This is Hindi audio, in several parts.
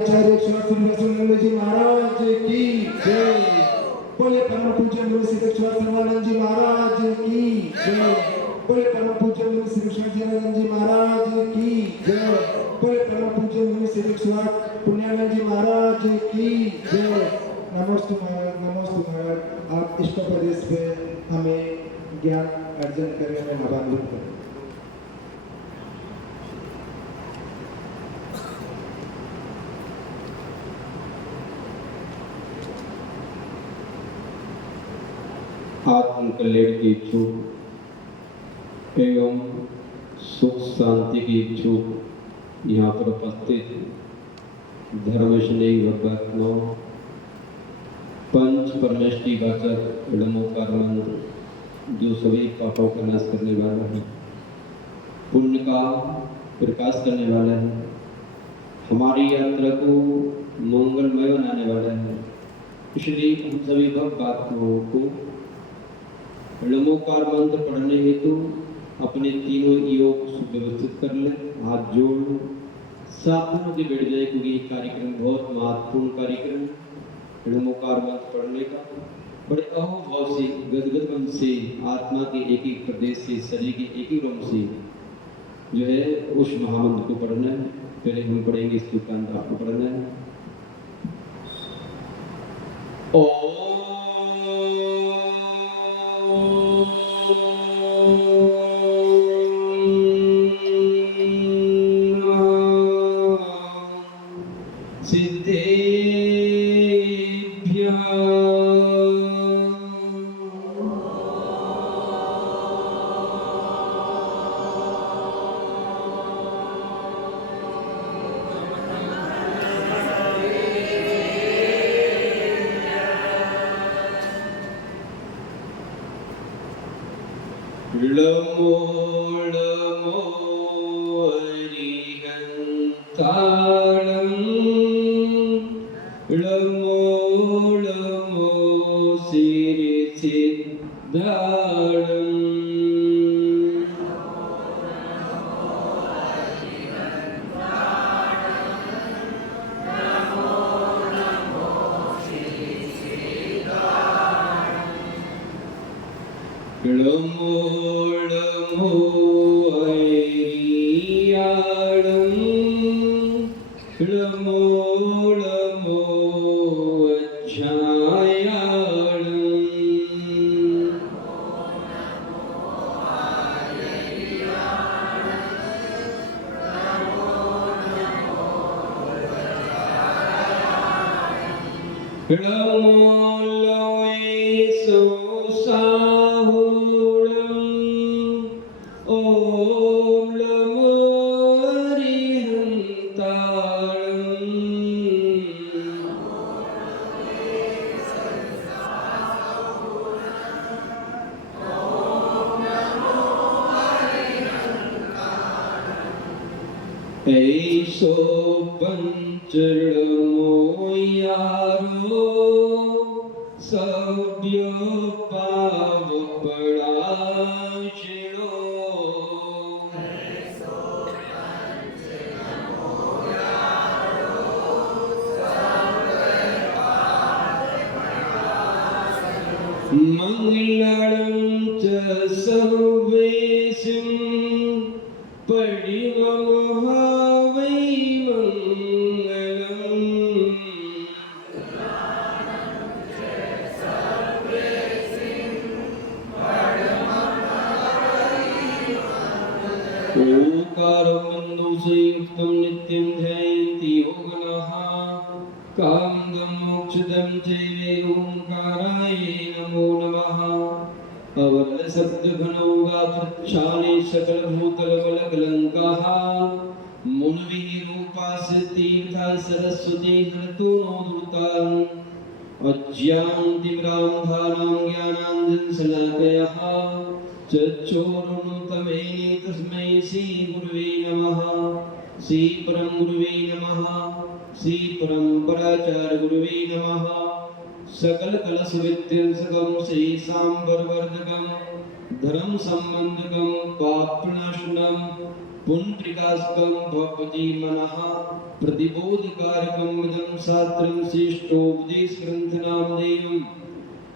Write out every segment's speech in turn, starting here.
आचार्य श्री जी महाराज की जय। बोले परम पूज्य श्री कृष्णानंद जी महाराज की जय। बोले परम पूज्य श्री कृष्णानंद जी महाराज की जय। बोले परम पूज्य श्री कृष्ण पुण्यानंद जी महाराज की जय। नमस्ते महाराज, आप इष्टोपदेश पे हमें ज्ञान अर्जन करने में लाभान्वित करें। आत्म कल्याण की इच्छुक एवं सुख शांति की इच्छुक यहाँ पर उपस्थित धर्म स्नेही भक्तों, पंच परमेष्टि वाचक इड़मोकार मंत्र जो सभी पापों का नाश करने वाला है, पुण्य का प्रकाश करने वाला है, हमारी यात्रा को मंगलमय बनाने वाला है, इसलिए उन सभी भक्तों को इड़मोकार मंत्र पढ़ने हेतु अपने तीनों योग सुव्यवस्थित कर ले, हाथ जोड़ लो, साधनों के बैठ जाए, क्योंकि ये कार्यक्रम बहुत महत्वपूर्ण कार्यक्रम इड़मोकार मंत्र पढ़ने का। बड़े अहोभाव से, गदगद मन से, आत्मा के एक एक प्रदेश से, शरीर के एक एक रोम से जो है उस महामंत्र को पढ़ना है। पहले हम पढ़ेंगे, इसके उपरांत आपको पढ़ना है। ओम ऐसो पंचड़मो यारो सभ्यो पाव पड़ा छिड़ो। ऐसो पंचड़मो यारो सभ्यो पाव पड़ा छिड़ो। मंगलम च सर्वेशं परिममः ओंकारमंदोषयुक्तं नित्यं ध्यायन्ति योगिनः कामदं मोक्षदं चैव ओंकाराय नमो नमः। अवल शब्दघनो गात्रच्छाने सकलभूतलबलकलङ्काः मुनिभिः रूपास्य तीर्था सरस्वती हरतु नो दुर्तान् अज्ञानतिमिरान्धानां ज्ञानाञ्जनशलाकयः चक्षुरुन्मिलितं तस्मै श्री गुरुवे नमः। श्री परम गुरुवे नमः। श्री परम्पराचार्य गुरुवे नमः। सकल कलश विद्युत्सकं श्री सांबरवर्धकं धर्म संबंधकम पापनाशनम पुंड्रिकास्कम भवति मनः प्रतिबोधकारकम इदं शास्त्रम श्रेष्ठोपदेश ग्रंथनाम देवम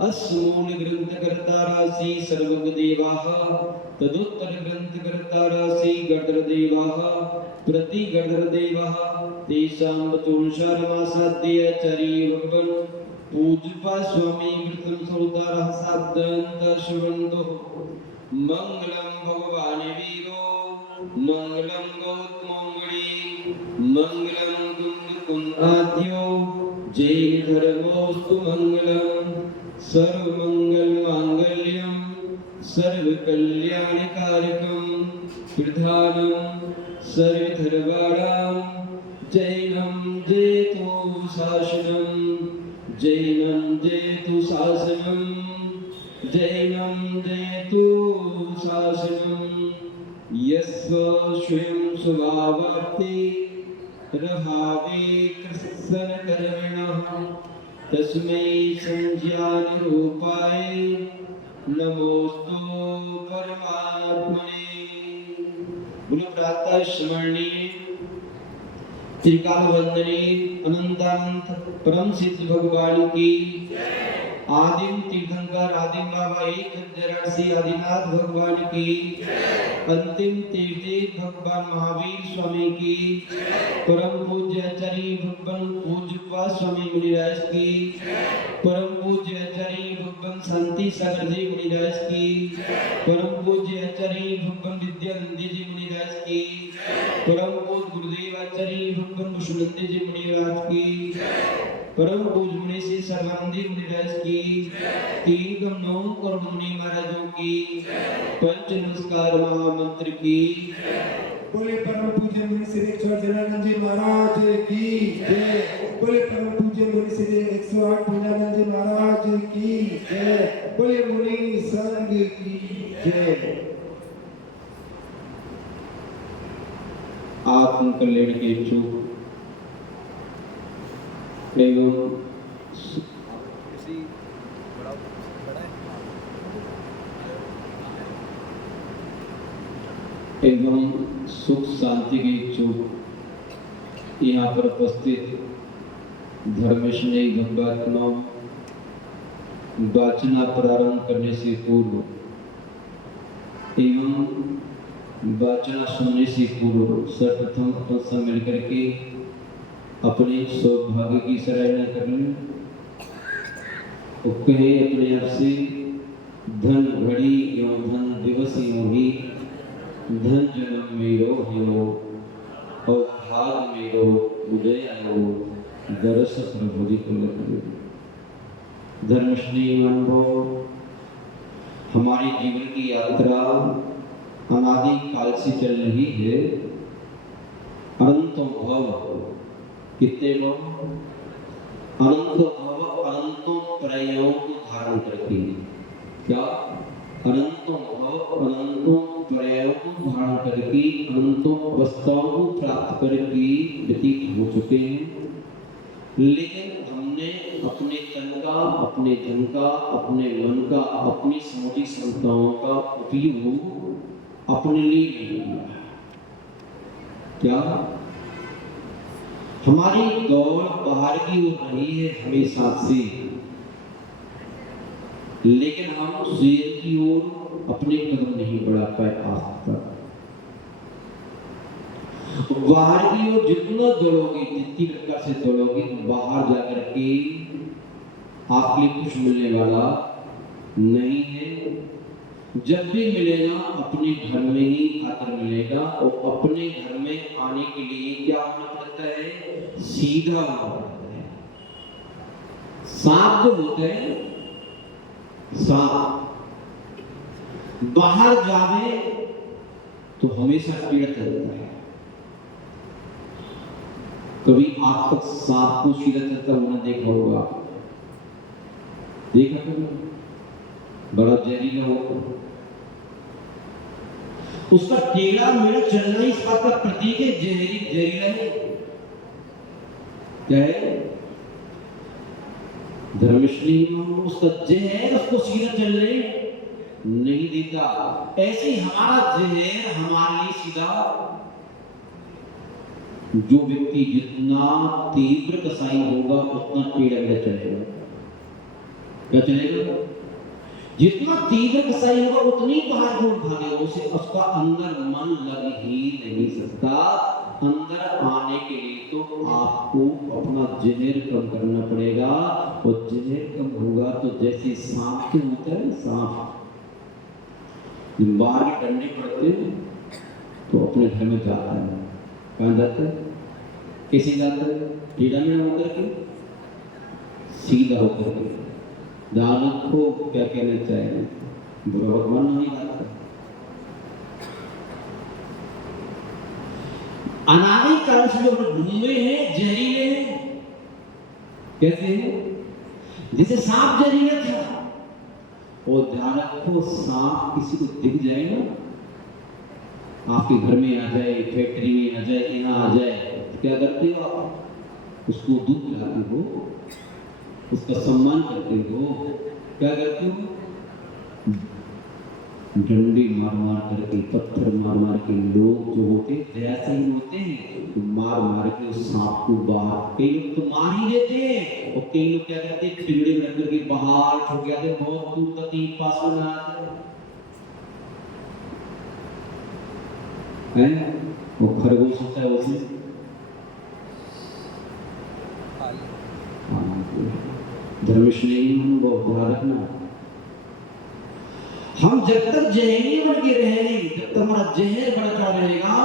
अस्मूल ग्रंथकर्तारासि सर्वदेवाः तदुत्तर ग्रंथकर्तारासि गणधरदेवाः प्रति गणधरदेवाः तेषां तुलसारमासाद्य आचार्य भगवन् पूज्यपा स्वामी व्रतम सौदारः साब्दंत शिवंतो मंगलम भगवान वीरो मंगलम गौतमंगली मंगलम कुंदकुंदाद्यो जय धर्मोस्तु मंगलम सर्वमंगल मांगल्यम सर्वकल्याणकारकम प्रधानम सर्वधर्माणां जैनं जेतु शासनम जैनं जेतु शासनम जैनं जेतु शासनम यस्य स्वयं स्वभावाप्ति रभावे कृष्ण कर्मणः तस्मै संज्ञानरूपाय नमोस्तु परमात्मने। बोलो प्रातः स्मरणीय त्रिकाल वंदनीय अनंतानंत परम सिद्ध भगवान की आदिम तीर्थंकर आदिम बाबा एक जरासी आदिनाथ भगवान की अंतिम तीर्थी भगवान महावीर स्वामी की परम पूज्य आचार्य भगवान पूज्यपा स्वामी मुनिराज की परम पूज्य आचार्य भगवान शांति सागर जी मुनिराज की परम पूज्य आचार्य भगवान विद्यानंदी जी मुनिराज की परम पूज्य गुरुदेव आचार्य भगवान विष्णुनंदी जी मुनिराज की परम पूज्य मुनि श्री सर्वानंदी मुनिराज की तीन गमनों और मुनि महाराजों की पंच नमस्कार महामंत्र की बोले परम पूज्य मुनि श्री 108 जनानंद जी महाराज की जय। बोले परम पूज्य मुनि श्री 108 जनानंद जी महाराज की जय। बोले मुनि संघ की जय। आत्म कल्याण के इच्छुक एवं सुख शांति के इच्छुक यहाँ पर उपस्थित धर्मस्नेही धर्मात्माओं, वाचना प्रारंभ करने से पूर्व एवं वाचना सुनने से पूर्व सर्वप्रथम अपन सब मिलकर के अपने सौभाग्य की सराहना कर लें और कहें अपने आप से धन घड़ी एवं धन दिवस यूं ही धन जन्म मेरो हो और भाग मेरो उदय आयो दरस प्रभुति पुलक धर्मस्नेही अनुभव हमारे जीवन की यात्रा अनादि काल से चल रही है। अनंतों भव कितने भव अनंत भव अनंतों प्रयों को धारण करके क्या अनंतों भव अनंतों प्रयों को धारण करके अनंतों अवस्थाओं को प्राप्त करके व्यतीत हो चुके हैं, लेकिन हमने अपने तन का अपने धन का अपने मन का अपनी समझी क्षमताओं का उपयोग अपने लिए नहीं किया। क्या हमारी दौड़ बाहर की ओर रही है हमेशा से, लेकिन हम स्वयं की ओर अपने कदम नहीं बढ़ा पाए आज तक। बाहर की ओर जितना दौड़ोगे जितनी प्रकार से दौड़ोगे बाहर जाकर के आपके लिए कुछ मिलने वाला नहीं है। जब भी मिलेगा अपने घर में ही आकर मिलेगा और अपने घर में आने के लिए क्या होना पड़ता है, सीधा होना पड़ता है। सांप जो होते हैं सांप बाहर जावे तो हमेशा पीड़ित रहता है। कभी आप तक सांप को सीधा चलता हुआ देखा होगा, देखा कभी? बड़ा जहरीला होता है, उसका टेढ़ा मेढ़ा चलना ही इस बात का प्रतीक है जहरीला है। क्या है? धर्मश्री उसका जहर उसको सीधा चलने नहीं देता। ऐसे ही हमारा जहर हमारे लिए सीधा, जो व्यक्ति जितना तीव्र कसाई होगा उतना टेढ़ा मेढ़ा चलेगा। क्या चलेगा? जितना तीव्र कसाई होगा उतनी बाहर घूम भागेगा, उसे उसका अंदर मन लग ही नहीं सकता। अंदर आने के लिए तो आपको अपना जहर कम करना पड़ेगा, और जहर कम होगा तो जैसे सांप के होता है, सांप बाहर के डंडे पड़ते तो अपने घर में जाता है। कहाँ जाता है? कैसे जाता है? टेढ़ा मेढ़ा होकर के, सीधा होकर के। ध्यान रखो क्या कहना चाहिए, बुरा भगवान नहीं आता। अनादि काल से जो ढूंढे हैं जहरीले हैं। कैसे हैं? जैसे सांप जहरीला था। और ध्यान रखो, सांप किसी को दिख जाए ना, आपके घर में आ जाए, फैक्ट्री में आ जाए, यहाँ आ जाए, तो क्या करते हो आप? उसको दूध पिलाते हो, उसका सम्मान करते हो। क्या करते हो? डंडे मार मार करके, पत्थर मार मार के, लोग जो होते दयाशील होते हैं तो मार मार के उस सांप को बाहर, कई लोग तो मार ही देते हैं, और कई लोग क्या करते हैं, पिंजड़े में रख करके बाहर छोड़ के आते, बहुत दूर तक ही पास में ना आते हैं। वो खरगोश होता है, उसे धर्मिष्ठ नहीं, हम बहुत ध्यान रखना। हम जब तक जहरीले बन के रहेंगे, जब तक हमारा जहर बढ़ता रहेगा,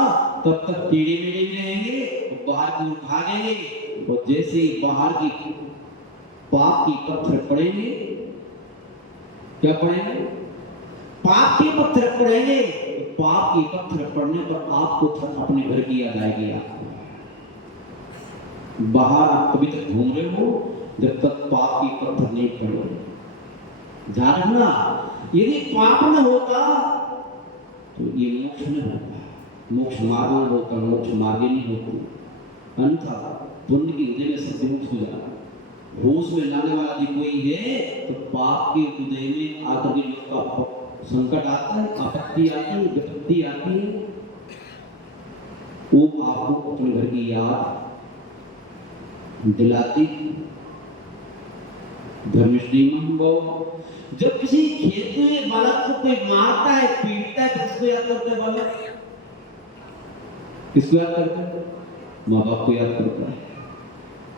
तब तक कीड़े मेड़े भी रहेंगे और बाहर दूर भागेंगे। और जैसे ही बाहर की पाप की पत्थर पड़ेंगे, क्या पड़ेंगे? पाप के पत्थर पड़ेंगे। पाप के पत्थर पड़ने पर आपको अपने घर की याद आएगी। आपको बाहर आप कभी तक घूम रहे हो जब तक पाप की पत्थर नहीं पड़े। ध्यान रखना, यदि पाप न होता तो ये मोक्ष न होता, मोक्ष मार्ग न होता, मोक्ष मार्ग नहीं होती। अन्यथा पुण्य की हृदय में सब विमुक्त हो जाता। होश में लाने वाला यदि कोई है तो पाप के हृदय में आकर के जो संकट आता है, आपत्ति आती है, विपत्ति आती है, वो आपको अपने घर की याद दिलाती। जब किसी खेत में बालक को कोई मारता है, पीटता है, किसको याद करता है? बालक किसको याद करता है? माँ बाप को याद करता है।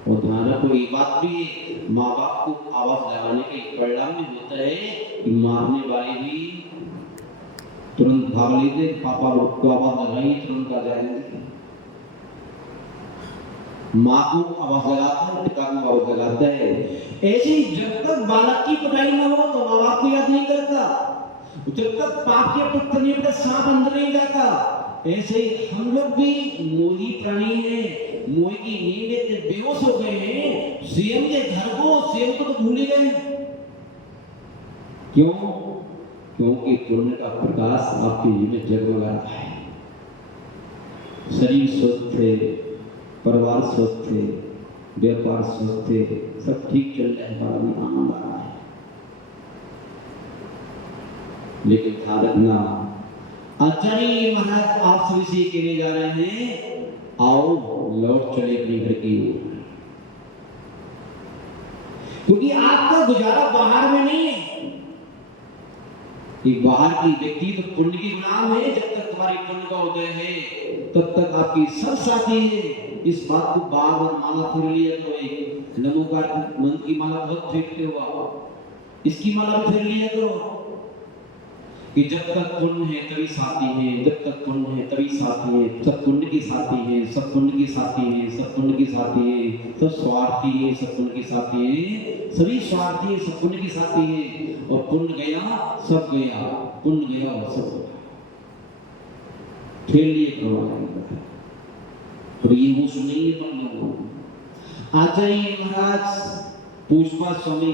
और ध्यान रखो, ये बात भी माँ बाप को आवाज लगाने के परिणाम में होता है कि मारने वाले भी तुरंत भाग लेते, पापा को आवाज लगाई, तुरंत आ जाएंगे। माँ को आवाज लगाता है, पिता को आवाज लगाता है। ऐसे ही जब तक बालक की पिटाई न हो तो माँ बाप को याद नहीं करता, जब तक पाप के पत्थर नहीं पड़े, सांप अंदर नहीं जाता। ऐसे ही हम लोग भी मोही प्राणी हैं, मोह की नींद से बेहोश हो गए हैं, स्वयं के घर को, स्वयं को तो भूल गए। क्यों? क्योंकि पुण्य का प्रकाश आपके जीवन जगमगाता है। शरीर स्वस्थ है, परिवार स्वस्थ है, व्यापार स्वस्थ है, सब ठीक चल रहा है, बड़ा भी आनंद आ रहा है। लेकिन ध्यान रखना, आचार्य महाराज आप सभी से कहने जा रहे हैं, आओ लौट चले अपने घर की ओर, क्योंकि आपका गुजारा बाहर में नहीं है। एक बाहर की व्यक्ति तो पुण्य की गुलाम है, जब तक तुम्हारे पुण्य का उदय है तब तक आपकी सब साथी है। इस बात को बार बार माला फिर लिया करो। एक नमोकार मंत्र की माला बहुत फेंकते हो आप, इसकी माला भी फिर लिया करो कि जब तक पुण्य है तभी साथी है, जब तक पुण्य है तभी साथी है, सब पुण्य की साथी है, सब पुण्य की साथी है, सब पुण्य की साथी है, सब स्वार्थी है, सब पुण्य की साथी है, सभी स्वार्थी है, सब पुण्य की साथी है। और पुण्य गया सब गया, पुण्य गया और सब गया, खेल लिए करो। और ये वो सुनिए अपन लोगों, आचार्य महाराज पुष्पा स्वामी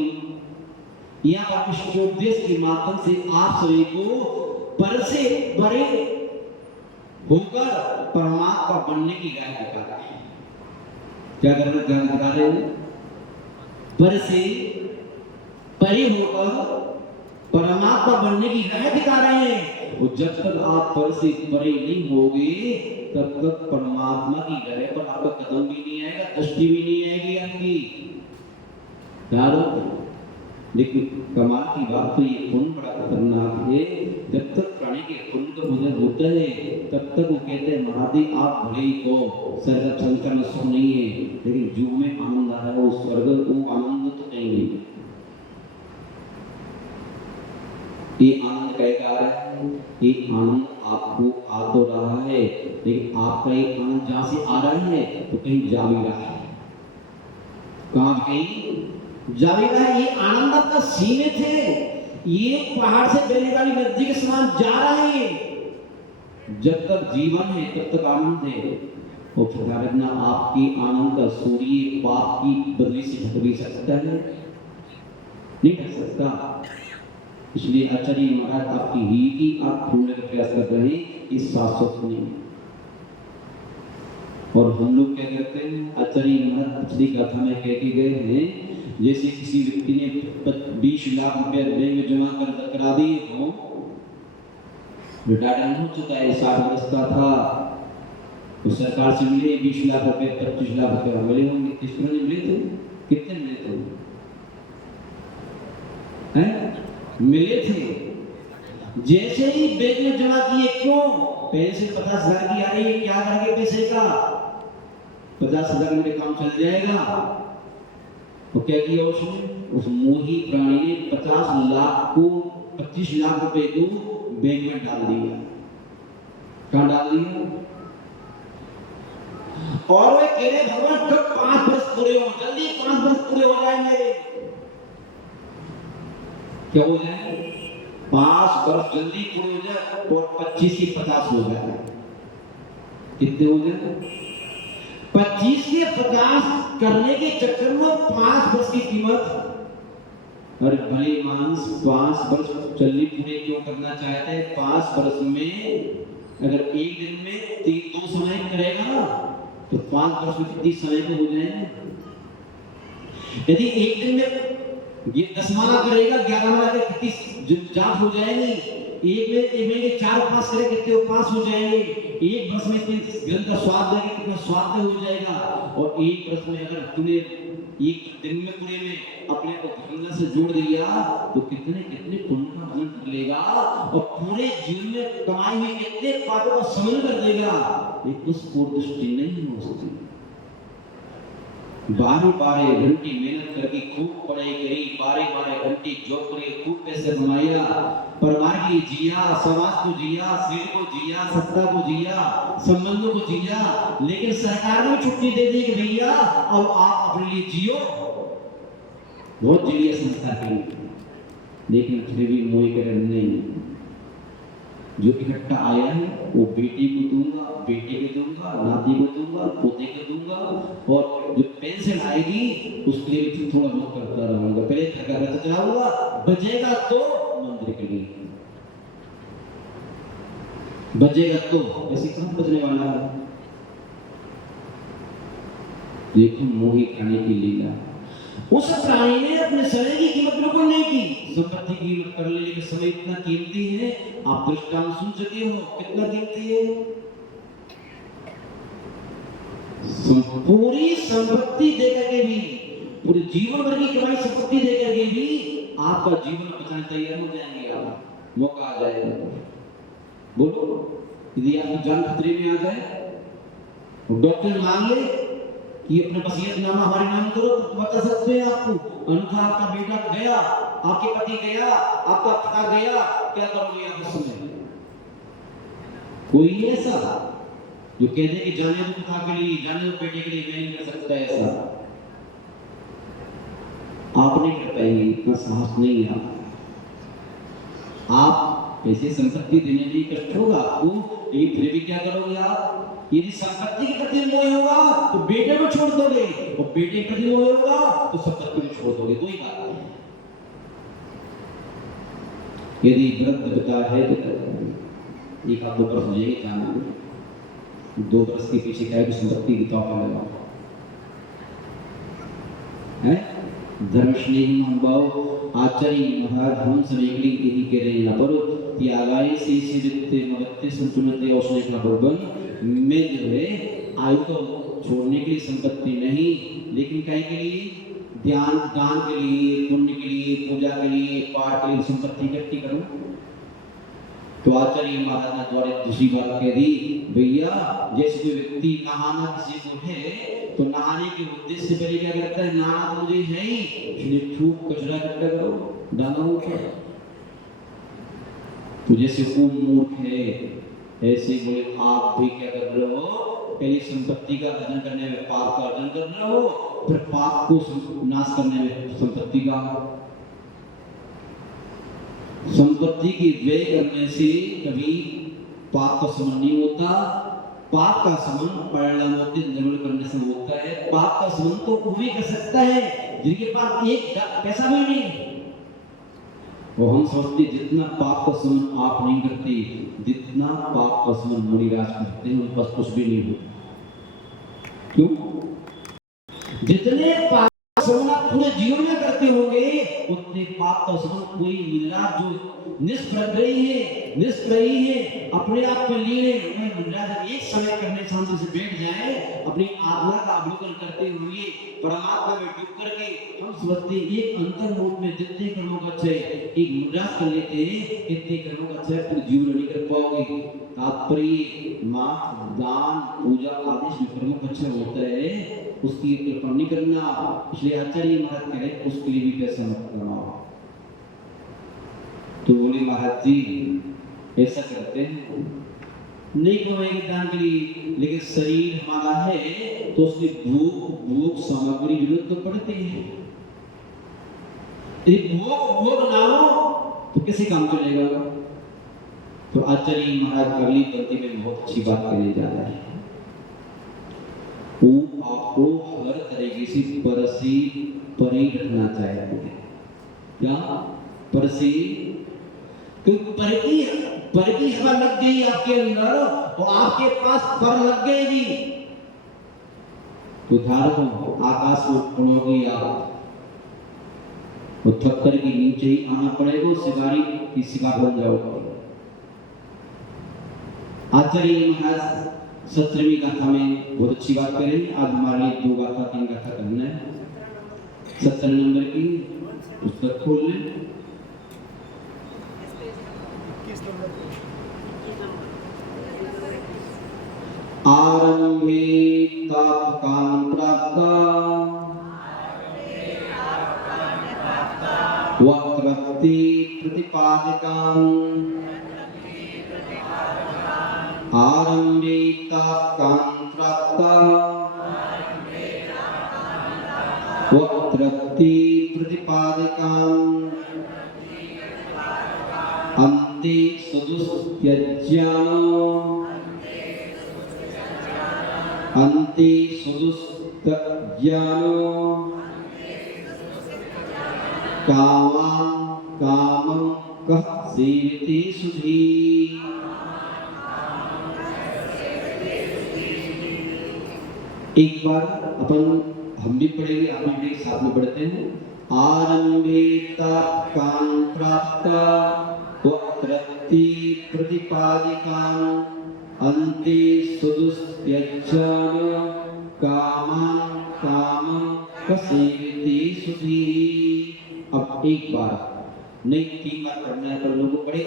यहाँ पर उपदेश के माध्यम से आप सभी को पर से बड़े होकर परमात्मा बनने की राह दिखा रहे हैं। क्या दिखा रहे हैं? पर से परे होकर परमात्मा बनने की राह दिखा रहे हैं। और जब तक आप पर से परे नहीं होगे तब तक परमात्मा की राह पर आपका कदम भी नहीं आएगा, दृष्टि भी नहीं आएगी आपकी। यारो लेकिन कमाल की बात तो ये पुण्य बड़ा खतरनाक है। जब तक प्राणी के पुण्य का उदय होता है तब तक वो कहते हैं महादेव आप भले ही को स्वर्ग संसार में सुख नहीं है, लेकिन जो में आनंद आ रहा है वो स्वर्ग वो आनंद तो कहीं नहीं। ये आनंद कहेगा आ रहा है, ये आनंद आपको आ तो रहा है, लेकिन आपका ये आनंद जहां से आ रहा है तो कहीं जा भी रहा है। कहां कहीं जा भी रहा है। ये आनंद आपका सीमित है, ये पहाड़ से बहने वाली नदी के समान जा रहा है। जब तक जीवन है तब तक आनंद है। और फिर रखना आपकी आनंद का सूर्य पाप की बदली से ढक भी सकता है, नहीं ढक सकता। इसलिए आचार्य महाराज आपकी ही की आप ढूंढने का प्रयास कर रहे हैं, इस शाश्वत नहीं। और हम लोग क्या करते हैं, आचार्य महाराज पिछली कथा में कह के गए हैं, जैसे किसी व्यक्ति ने 20 लाख रुपए बैंक में जमा करा दिए हो, रिटायरमेंट हो चुका है, 60 वर्ष का था, तो सरकार से मिले 20 लाख रुपए 25 लाख रुपए मिले होंगे। किस तरह मिले थे, कितने मिले थे हैं? मिले थे। जैसे ही बैंक में जमा किए, क्यों पैसे 50,000 की आ रही है, क्या करेंगे पैसे का? 50,000 में काम चल जाएगा। तो क्या किया उसने, उस मोही प्राणी ने 50 लाख को 25 लाख रुपए को बैंक में डाल दिया। कहां डाल दिया? और वे कह रहे भगवान कब 5 वर्ष पूरे हो, जल्दी 5 वर्ष पूरे हो जाए मेरे। क्या हो जाए? 5 वर्ष जल्दी पूरे हो जाए और 25 की 50 हो जाए। कितने हो जाए? 25 के 50 करने के चक्कर में 5 वर्ष की कीमत। अरे भले मानस 5 वर्ष जल्दी पूरे क्यों करना चाहते हैं? 5 वर्ष में अगर एक दिन में 2 समय करेगा तो 5 वर्ष में कितनी समय पे हो जाएंगे? यदि एक दिन में ये 10 माला करेगा, 11 माला के कितनी जांच हो जाएंगी? एक में के 4-5 करे कितने उपास हो जाएंगे? एक वर्ष में इतने ग्रंथ का स्वाद देगा, कितना स्वाद हो जाएगा। और एक वर्ष में अगर तूने एक दिन में पूरे में अपने को भगवान से जोड़ दिया तो कितने कितने पुण्य का फल मिलेगा, और पूरे जीवन में कमाई हुई कितने पापों का शमन कर देगा। ये उसको दृष्टि नहीं हो सकती। 12 घंटे मेहनत करके खूब पढ़ाई करी, 12 घंटे जॉब करे, खूब पैसे कमाया, परिवार के लिए जिया, समाज को जिया, शरीर को जिया, सत्ता को जिया, संबंधों को जिया, लेकिन सरकार ने छुट्टी दे दी कि भैया अब आप अपने लिए जियो। बहुत जिया संस्था के लिए, लेकिन फिर भी मोह करे नहीं। जो इकट्ठा आया है वो बेटी को दूंगा, बेटे को दूंगा, नाती को दूंगा, पोते को दूंगा, और जो पेंशन आएगी उसके लिए भी थोड़ा बहुत करता रहूंगा। पहले ठगा रहता चलाऊंगा, बचेगा तो मंदिर के लिए, बचेगा तो ऐसे कहां बचने वाला है। देखो मोही खाने की लीला। उस प्राणी ने अपने समय की कीमत बिल्कुल नहीं की। संपत्ति की कीमत कर ले, लेकिन समय इतना कीमती है। आप दृष्टांत सुन चुके हो कितना कीमती है। पूरी संपत्ति देकर के भी, पूरे जीवन भर की कमाई संपत्ति देकर के भी आपका जीवन बचाने तैयार हो जाएंगे। आप मौका आ जाएगा, बोलो यदि आपकी जान खतरे में आ जाए, डॉक्टर मांग ले कि अपने वसीयतनामा हमारे नाम करो, तो बता सकते हैं आपको। अन्यथा आपका बेटा गया, आपके पति गया, आपका पिता गया, क्या करोगे आप उस समय? कोई ऐसा जो कह दे कि जाने दो पिता के लिए, जाने दो बेटे के लिए, मैं नहीं कर सकता ऐसा। आप नहीं कर पाएंगे, इतना साहस नहीं है। आप ऐसे संपत्ति देने में कष्ट होगा आपको, लेकिन फिर भी क्या करोगे आप? यदि संपत्ति के प्रति मोह होगा तो बेटे को छोड़ दोगे, और बेटे के प्रति मोह होगा तो संपत्ति को छोड़ दोगे। कोई बात नहीं। यदि वृद्ध पिता है तो 1-2 वर्ष हो जाएंगे जाना, 2 वर्ष के पीछे क्या है कि संपत्ति की तौफा लगाओ है। धर्मस्नेही महानुभाव आचार्य महाराज हम सभी के लिए यही कह रहे हैं यहाँ पर त्यागाय से सिद्धते मगते संतुलते औषधि का बर्बन में जो है आयु को छोड़ने के लिए संपत्ति नहीं, लेकिन काय के लिए ध्यान दान के लिए, पुण्य के लिए, पूजा के लिए, पाठ के लिए संपत्ति इकट्ठी करूं। तो आचार्य महाराज ने द्वारा दूसरी बात कह दी, भैया जैसे कोई व्यक्ति नहाना किसी को है तो नहाने के उद्देश्य से पहले क्या करता है, नहाना तो मुझे है ही, इसलिए खूब कचरा इकट्ठा करो, डालो ऊपर। तो जैसे वो मूर्ख है ऐसे बोले आप भी क्या कर रहे हो, पहले संपत्ति का अर्जन करने में पाप का अर्जन कर रहे हो, फिर पाप को नाश करने में संपत्ति का। संपत्ति की व्यय करने से कभी पाप का समन नहीं होता, पाप का समन परिणाम निर्मल करने से होता है। पाप का समन तो वो भी कर सकता है जिनके पास एक पैसा भी नहीं है। और हम समझते जितना पाप का समन आप नहीं करते, जितना पाप का समन मुनिराज करते हैं उनके पास कुछ भी नहीं होता। क्यों? जितने पाप समन आप पूरे जीवन में करते होंगे उतने पाप का समन कोई मुनिराज जो निष्प्रयी है अपने आप में लिए मुनिराज एक समय करने शांति से बैठ जाए, अपनी आत्मा का अवलोकन करते हुए परमात्मा में डूब करके हम समझते एक अंतर मूड में जितने कर्मों का अच्छे एक मुद्रास कर लेते हैं, इतने कर्मों का अच्छे पूरे जीवन नहीं कर पाओगे। तात्पर्य माँ दान पूजा आदि जो कर्मों का अच्छा होता है उसकी कृपा नहीं करना। इसलिए आचार्य महाराज कह रहे उसके लिए भी पैसा मत कमाओ। तो बोले महाराज जी ऐसा करते हैं नहीं कमाएंगे दान के लिए, लेकिन शरीर हमारा है तो उसकी भूख सामग्री जरूरत तो पड़ती है। भोग ना हो तो कैसे काम चलेगा। तो आचार्य महाराज अगली पंक्ति में बहुत अच्छी बात कहने जा रहे हैं। वो आपको हर तरीके से पर से परे रखना चाहते हैं। क्या पर से? क्योंकि पर की हवा लग गई आपके अंदर और आपके पास पर लग गएगी तो धारकों आकाश में उड़ोगे आप, तो थप्पड़ के नीचे ही आना पड़ेगा, शिकारी की शिकार बन जाओगे। आचार्य महाराज 17वीं गाथा में बहुत अच्छी बात करें। आज हमारे लिए 2 गाथा 3 गाथा करना है। 17 नंबर की पुस्तक खोल लें। आरंभे तापकां प्राप्ता वक्रत्ति प्रतिपादिकां आरंभे तापकां प्राप्ता वक्रत्ति प्रतिपादिकां अन्ते सदुस्त्यज्यानो अन्ते सदुस्त्यज्यानो कामं कः सेवते सुधी। एक बार अपन हम भी पढ़ेंगे, आप भी साथ में पढ़ते हैं। आरंभे तापकां प्राप्ता वक्रत्ति प्रतिपादिकां अन्ते सदुस्त्यज्यानो कामं कः सेवते सुधी। अब एक बार नहीं 3 बार पढ़ना है, पर लोगों को पढ़े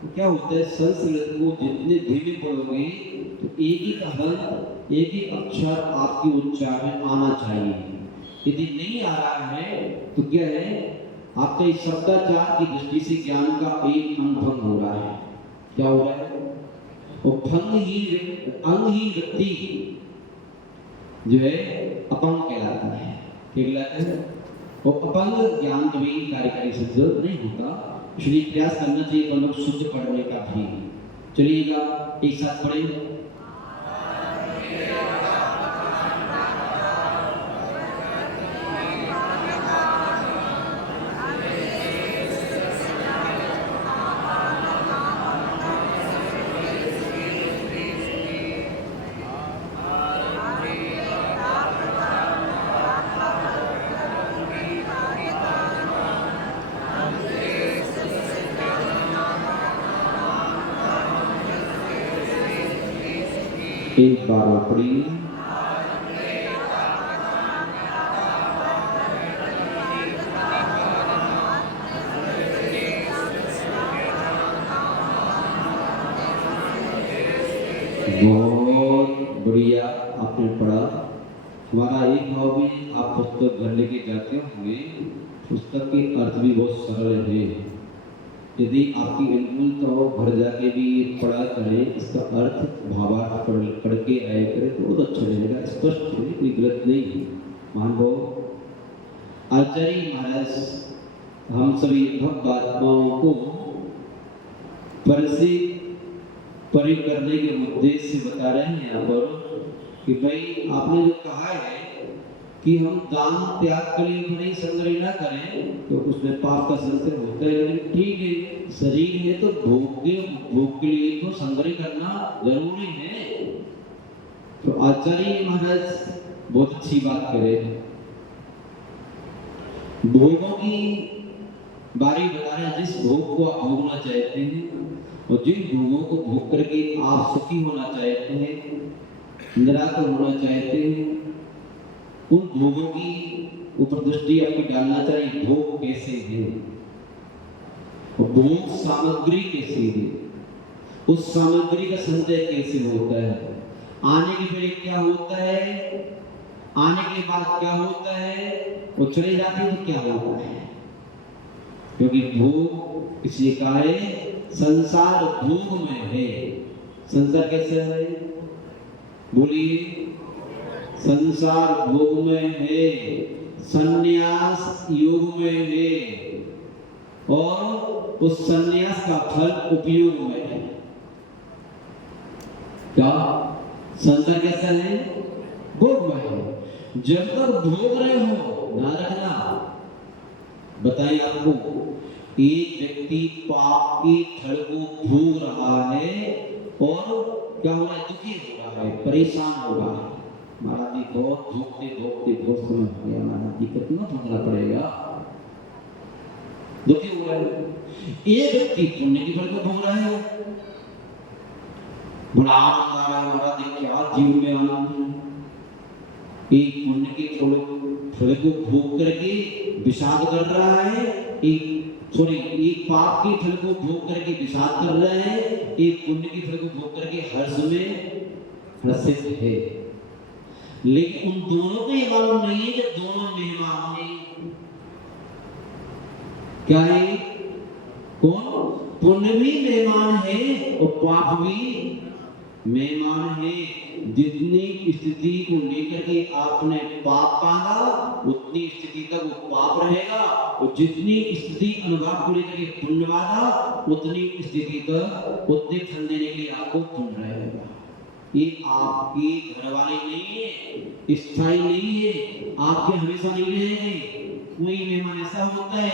तो क्या होता है, संस्कृत को जितने धीमे पढ़ोगे तो एक ही अक्षर आपकी उच्चारण में आना चाहिए। यदि नहीं आ रहा है तो क्या है, आपका इस शब्दाचार की दृष्टि से ज्ञान का एक अंग भंग हो रहा है। क्या हो रहा है? वो अंगहीन व्यक्ति जो है अपंग कहलाता है। क्या कहलाता है? वो अपंग ज्ञान कभी कार्यकारी सिद्ध नहीं होता। इसलिए प्रयास करना चाहिए तो लोग शुद्ध पढ़ने का भी। चलिएगा एक साथ पढ़ें। एक बार और पढ़िए। बहुत बढ़िया आपने पढ़ा। हमारा एक भाव भी आप पुस्तक घर लेके जाते होंगे, पुस्तक के अर्थ भी बहुत सरल है। यदि आपकी अनुकूलता हो घर जाके भी ये पढ़ा करें, इसका अर्थ भावार्थ पढ़ के आया करें तो बहुत अच्छा रहेगा, स्पष्ट है, कोई गलत नहीं है। मान लो आचार्य महाराज हम सभी भक्त आत्माओं को पर से परे करने के उद्देश्य से बता रहे हैं यहाँ पर कि भाई आपने जो कहा है कि हम दान त्याग के लिए नहीं संग्रह ना करें तो उसमें पाप का संचय होता है, लेकिन ठीक है शरीर है तो भोग के लिए तो संग्रह करना जरूरी है। तो आचार्य महाराज बहुत अच्छी बात करें, भोगों की बारी बता रहे हैं। जिस भोग को आप भोगना चाहते हैं और जिन भोगों को भोग करके आप सुखी होना चाहते हैं, निराकर होना चाहते हैं, उन भोगों की ऊपर दृष्टि आपकी डालना चाहिए। भोग कैसे है और भोग सामग्री कैसे है, उस सामग्री का संचय कैसे होता है, आने के पहले क्या होता है, आने के बाद क्या होता है, वो चले जाते हैं तो क्या होता है। क्योंकि भोग इसलिए कहा है संसार भोग में है। संसार कैसे है बोलिए, संसार भोग में है, संन्यास योग में है और उस संन्यास का फल उपयोग में है। क्या संसार कैसा है, भोग में है। जब तक भोग रहे हो ना रखना, बताइए आपको एक व्यक्ति पाप के फल को भोग रहा है और क्या हो रहा है, दुखी हो रहा है, परेशान हो रहा है। महाराज जी बहुत भोगते भोगते बहुत समय हो गया, महाराज जी कितना भोगना पड़ेगा, दुखी हो रहा है। एक व्यक्ति पुण्य के फल को भोग रहा है, बड़ा आनंद आ रहा है, महाराज जी क्या जीवन में आनंद है। एक पुण्य के फल को भोग करके विषाद कर रहा है, एक पाप के फल को भोग करके विषाद कर रहा है, एक पुण्य के फल को भोग करके हर्ष में रसित है। लेकिन उन दोनों को ये मालूम नहीं है कि दोनों मेहमान हैं। क्या है, कौन, पुण्य भी मेहमान है और पाप भी मेहमान है। जितनी स्थिति को लेकर के आपने पाप बांधा उतनी स्थिति तक वो पाप रहेगा, और जितनी स्थिति अनुभव को लेकर के पुण्य बांधा उतनी स्थिति तक उतने फल देने के लिए आपको पुण्य रहेगा। ये आपके घर वाले नहीं है, स्थायी नहीं है, आपके हमेशा नहीं रहेंगे। कोई मेहमान ऐसा होता है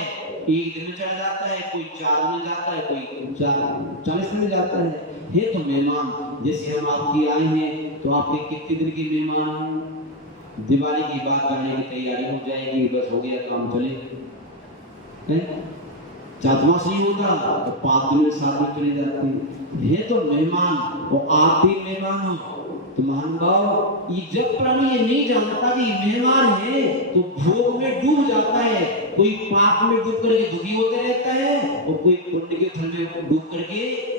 एक दिन में चला जाता है, कोई 4 दिन में जाता है, कोई 40 दिन में जाता है। ये तो मेहमान जैसे हम आपकी आए हैं तो आपके कितने दिन के मेहमान हैं। दिवाली की बात करने की तैयारी हो जाएगी, बस हो गया काम, चले हैं। चातमास नहीं होता तो 5 दिन में 7 दिन चले जाते हैं। ये तो मेहमान और आप भी मेहमान हो। तो महान भाव, ये जब प्राणी ये नहीं जानता कि मेहमान है तो भोग में डूब जाता है। कोई पाप में डूब करके दुखी होते रहता है और कोई पुण्य के फल में डूब करके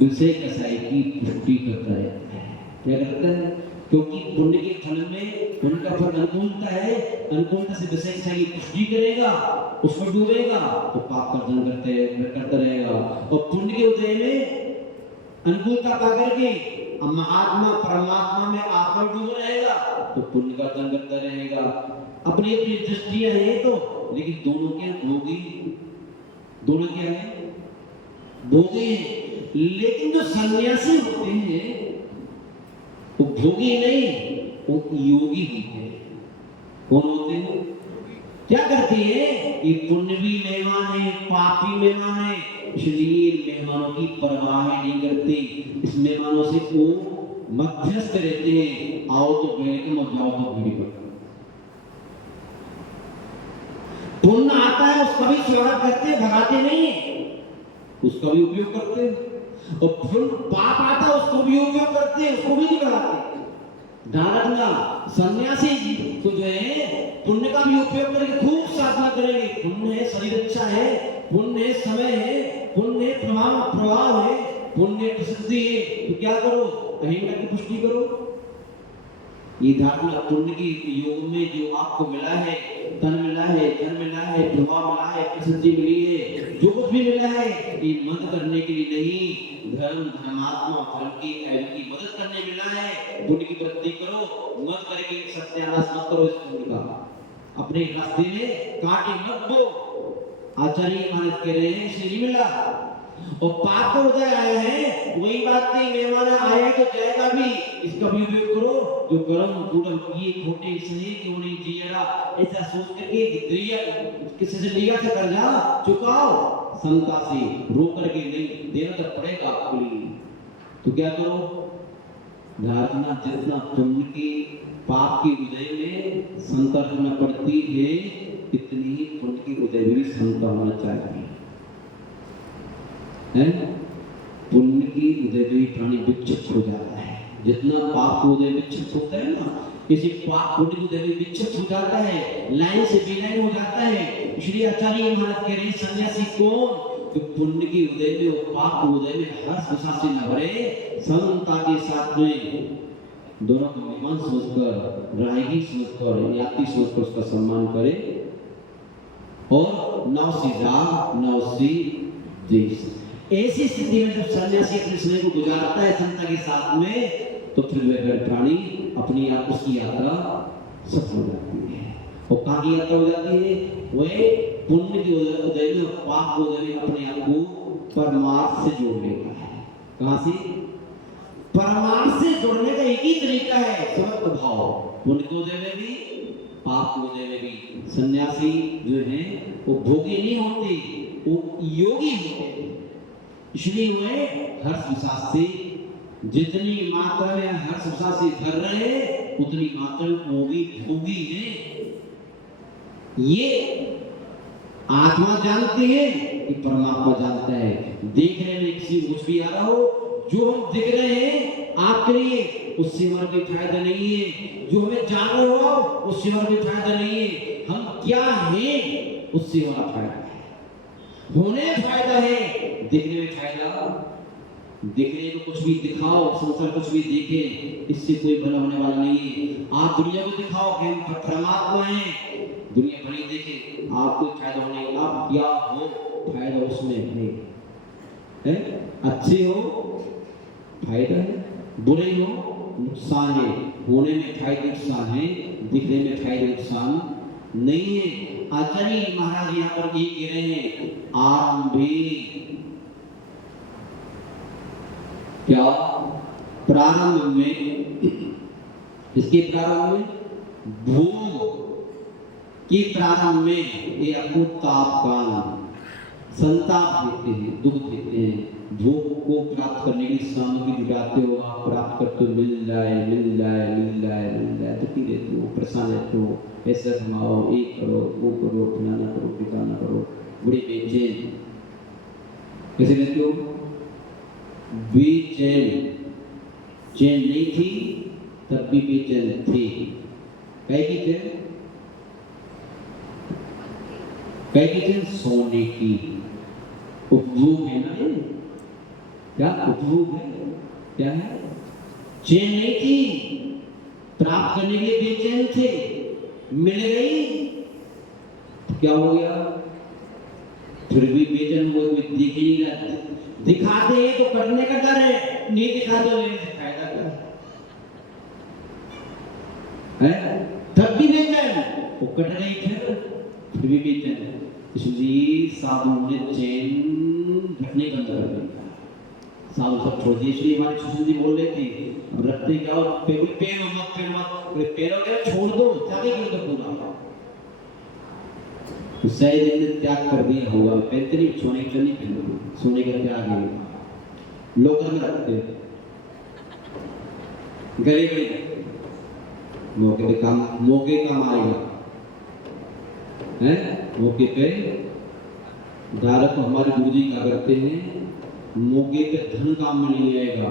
विषय कसाई की पुष्टि करता रहता है। क्या करता है, क्योंकि पुण्य के फल में उनका फल अनुकूलता है, अनुकूलता से विषय कसाई की पुष्टि करेगा, उसमें डूबेगा तो पाप कर्तन करता रहेगा। और पुण्य के उदय में अनुकूलता पा करके महात्मा परमात्मा में आत्मा डूब रहेगा तो पुण्य कर्तन करता रहेगा। अपनी अपनी दृष्टियां हैं तो, लेकिन दोनों क्या भोगी, दोनों क्या है, भोगी हैं। लेकिन जो सन्यासी होते हैं वो भोगी नहीं, वो योगी होते हैं। कौन होते हैं, क्या करते हैं, ये पुण्य भी मेहमान है, पापी मेहमान है, इसलिए मेहमानों की परवाह नहीं करते। इस मेहमानों से वो मध्यस्थ रहते हैं, आओ तो वेलकम और जाओ तो भीड़ पर। पुण्य आता है उसका भी स्वागत करते, भगाते नहीं, उसका भी उपयोग करते। और फिर पाप आता उसको भी उपयोग करते हैं, उसको भी नहीं बढ़ाते। ध्यान रखना, सन्यासी तो जो है पुण्य का भी उपयोग करके खूब साधना करेंगे। पुण्य है, शरीर अच्छा है, पुण्य है, समय है, पुण्य है, प्रभाव है, पुण्य प्रसिद्धि है, तो क्या करो, अहिंसा की पुष्टि करो। ये धारणा पुण्य की योग में जो आपको मिला है, तन मिला है, धन मिला है, प्रभाव मिला है, प्रसिद्धि मिली है, जो कुछ भी मिला है, ये मदद करने के लिए नहीं, धर्मात्मा धर्म की मदद करने मिला है। पुण्य की वृद्धि करो, मत करके सत्यानाश मत करो इस पुण्य का, अपने रास्ते में कांटे मत बो। आचार्य महाराज कह रहे हैं इसलिए मिला। और पाप तो उधर आए हैं, वही बात नहीं, मेहमान आए तो जाएगा भी, इसका भी उपयोग करो। जो कर्म गुण किए खोटे सही क्यों नहीं जियरा, ऐसा सोच करके किसी से लिया से कर्जा चुकाओ, समता से रो करके नहीं, देना तो पड़ेगा आपको लिए। तो क्या करो, धारणा जितना पुण्य की पाप की उदय में समता होना पड़ती है, इतनी ही पुण्य की उदय में भी समता होना चाहिए। पुण्य की उदय में प्राणी विक्षिप्त हो जाता है, जितना पाप उदय विक्षिप्त होता है ना, किसी पाप पुण्य उदय में विक्षिप्त हो जाता है, लाइन से बेलाइन हो जाता है। इसलिए आचार्य महाराज कह रहे हैं सन्यासी कौन, तो पुण्य की उदय में और पाप उदय में हर्ष विश्वास से न भरे, समता के साथ में दोनों को मेहमान समझकर, राहगीर समझकर, यात्री समझकर उसका सम्मान करे। और नौ सी राह नौ सी देश, ऐसी स्थिति में जब सन्यासी अपने समय को गुजारता है संता के साथ में, तो फिर वह प्राणी अपनी आप उसकी यात्रा सफल हो जाती है। और कहाँ की यात्रा हो जाती है, वह पुण्य की उदय में, पाप उदय में अपने आप को परमार्थ से जोड़ लेता है। कहाँ से, परमार्थ से जोड़ने का एक ही तरीका है, समत्व भाव। पुण्य के उदय में भी, पाप के उदय में भी सन्यासी जो है वो भोगी नहीं होते, वो योगी होते हैं। इसलिए वे हर्ष विश्वास से, जितनी मात्रा में हर्ष विश्वास से कर रहे हैं, उतनी मात्रा में भोगी है। ये आत्मा जानती है कि परमात्मा जानता है। देखने में किसी कुछ भी आ रहा हो, जो हम दिख रहे हैं आपके लिए, उससे हमारा कोई फायदा नहीं है। जो हमें जान रहे हो उससे हमारा कोई फायदा नहीं है। हम क्या हैं उससे हमारा फायदा है। होने में फायदा है, दिखने में फायदा, दिखने को कुछ भी दिखाओ, संसार कुछ भी देखे, इससे कोई भला होने वाला नहीं है। आप दुनिया को दिखाओ कि हम परमात्मा हैं, दुनिया भली देखे, आपको फायदा होने, आप क्या हो, फायदा उसमें है। अच्छे हो फायदा है, बुरे हो नुकसान है। होने में फायदा नुकसान है, दिखने में फायदा नुकसान नहीं है। आचार्य महाराज यहाँ पर ये कह रहे हैं, आरंभे क्या, प्रारंभ में, इसके प्रारंभ में, भोग के प्रारंभ में ये आपको ताप का संताप देते हैं, दुख देते हैं। भोग को प्राप्त करने के लिए सामग्री जुटाते हो, आप प्राप्त करते हो, मिल जाए मिल जाए मिल जाए मिल जाए, दुखी रहते हो, परेशान रहते हो, पैसा कमाओ, एक करो, वो करो, फलाना करो, ठिकाना करो, बड़ी बेचैन कैसे रहते हो, बेचैन। चैन नहीं थी तब भी बेचैन थे। कई की चैन, कई की चैन सोने की। उपभोग है ना ये, क्या उपभोग है, क्या है, चैन नहीं थी, प्राप्त करने के लिए बेचैन थे, मिल गई क्या हो गया, फिर भी बेचैन हो गए, कोई दिख ही नहीं रहा। दिखाते हैं तो करने का डर है, नहीं दिखाते तो लेने से फायदा क्या है, तब भी बेचैन, वो कट गई फिर भी बेचैन। इसलिए साधु ने चैन रखने का अंदर कर दिया, साधु सब छोड़ दिए। इसलिए हमारे सुशील जी बोल रहे थे, अब रखते क्या, पेड़ मत पैरों के छोड़ दो, त्यागे क्यों तो पूरा शायद इन्हें त्याग कर दिया होगा। पहनते नहीं, सोने के नहीं पहनते, सोने का त्याग है, लोकर में रखते गले में, मौके पे काम आएगा है। मौके पे धारक हमारे गुरु जी क्या करते हैं, मोगे के धन काम में नहीं आएगा,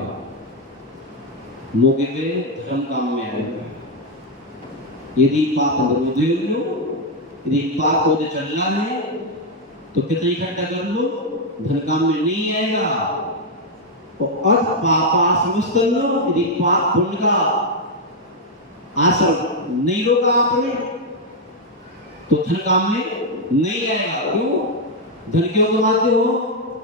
मोगे के धर्म काम में आएगा। यदि पाप नरोदे लो, यदि पाप को चलना है तो कितना इकट्ठा कर लो, धन काम में नहीं आएगा। और अर्थ पापा समझते लो, यदि पाप पुण्य का आश्रय नहीं रोका आपने तो धन काम में नहीं आएगा। क्यों? धन क्यों कमाते हो?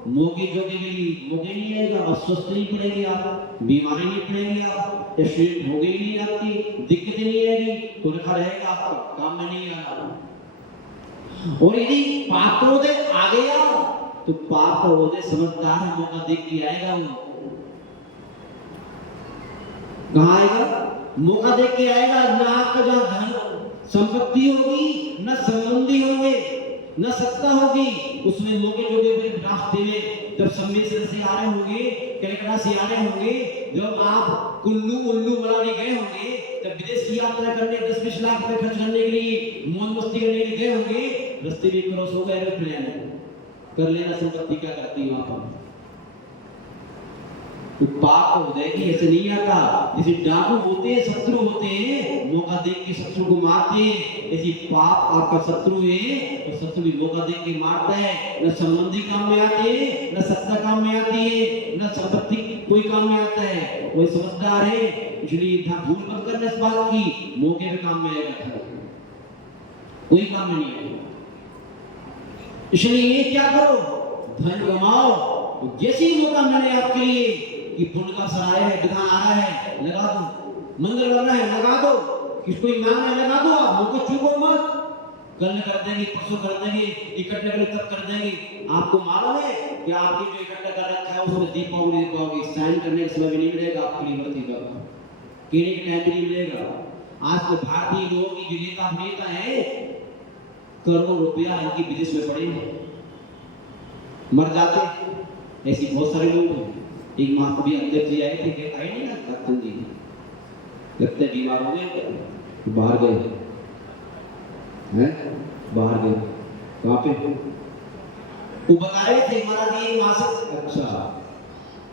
मोगे जोगे के लिए मोगे नहीं आएगा, अस्वस्थ नहीं पड़ेंगे आप, बीमारी नहीं पड़ेंगे आप, एक्सीडेंट हो गई नहीं आपकी, दिक्कतें नहीं आएगी तो रखा रहेगा, आपका काम में नहीं आना। और यदि पाप क्रोधे आ गया तो पाप क्रोधे समझदार है, मौका देख के आएगा। वो कहाँ आएगा? मौका देख के आएगा। न आपका जहाँ धन संपत्ति होगी, न संबंधी होंगे, न सत्ता होगी, उसमें मौके जोगे रास्ते में जब सम्मिश्र से आ रहे होंगे, कलकत्ता से आ रहे होंगे, जब आप कुल्लू उल्लू मनाली गए होंगे, तब विदेश की यात्रा करने 10-20 लाख रुपए खर्च करने के लिए, मौज मस्ती करने के लिए गए होंगे, रास्ते में क्रॉस हो गए एरोप्लेन कर लेना, संपत्ति क्या करती वहां पर? तो पाप उदय की ऐसे नहीं आता। जैसे डाकू होते हैं, शत्रु होते हैं, मौका देख के शत्रु को मारते हैं, ऐसे पाप आपका शत्रु है तो शत्रु भी मौका देख के मारता है। न संबंधी काम में आते हैं, न सत्ता काम में आती है, न संपत्ति कोई काम में आता है। वही समझदार है, इसलिए भूल मत करना इस बात की, मौके पे काम में आएगा, कोई काम में नहीं आएगा। इसलिए क्या करो? धन कमाओ। जैसे ही मौका मिले आपके लिए कि पुण्य का सराय है, विधान आ रहा है, लगा दो, मंदिर लग रहा है, लगा दो, किसको मांग है, लगा दो, आप मौका चूको मत। कल कर देंगे, परसों कर देंगे, इकट्ठे करें तब कर देंगे। आपको मालूम है कि आपकी जो इकट्ठा कर रखा है उसमें दीपावली साइन करने का समय भी नहीं मिलेगा आपके लिए, मत का कहने के टाइम भी नहीं मिलेगा। आज तो भारतीय लोगों की जो नेता है, करोड़ों रुपया इनकी विदेश में पड़े हैं, मर जाते। ऐसे बहुत सारे लोग हैं। एक माह कभी अध्यक्ष जी आए थे, क्या आए नहीं ना दत्तन जी, लगते बीमार हो गए, बाहर गए हैं, बाहर गए। कहाँ पे? वो बता रहे थे हमारा ये मासिक, अच्छा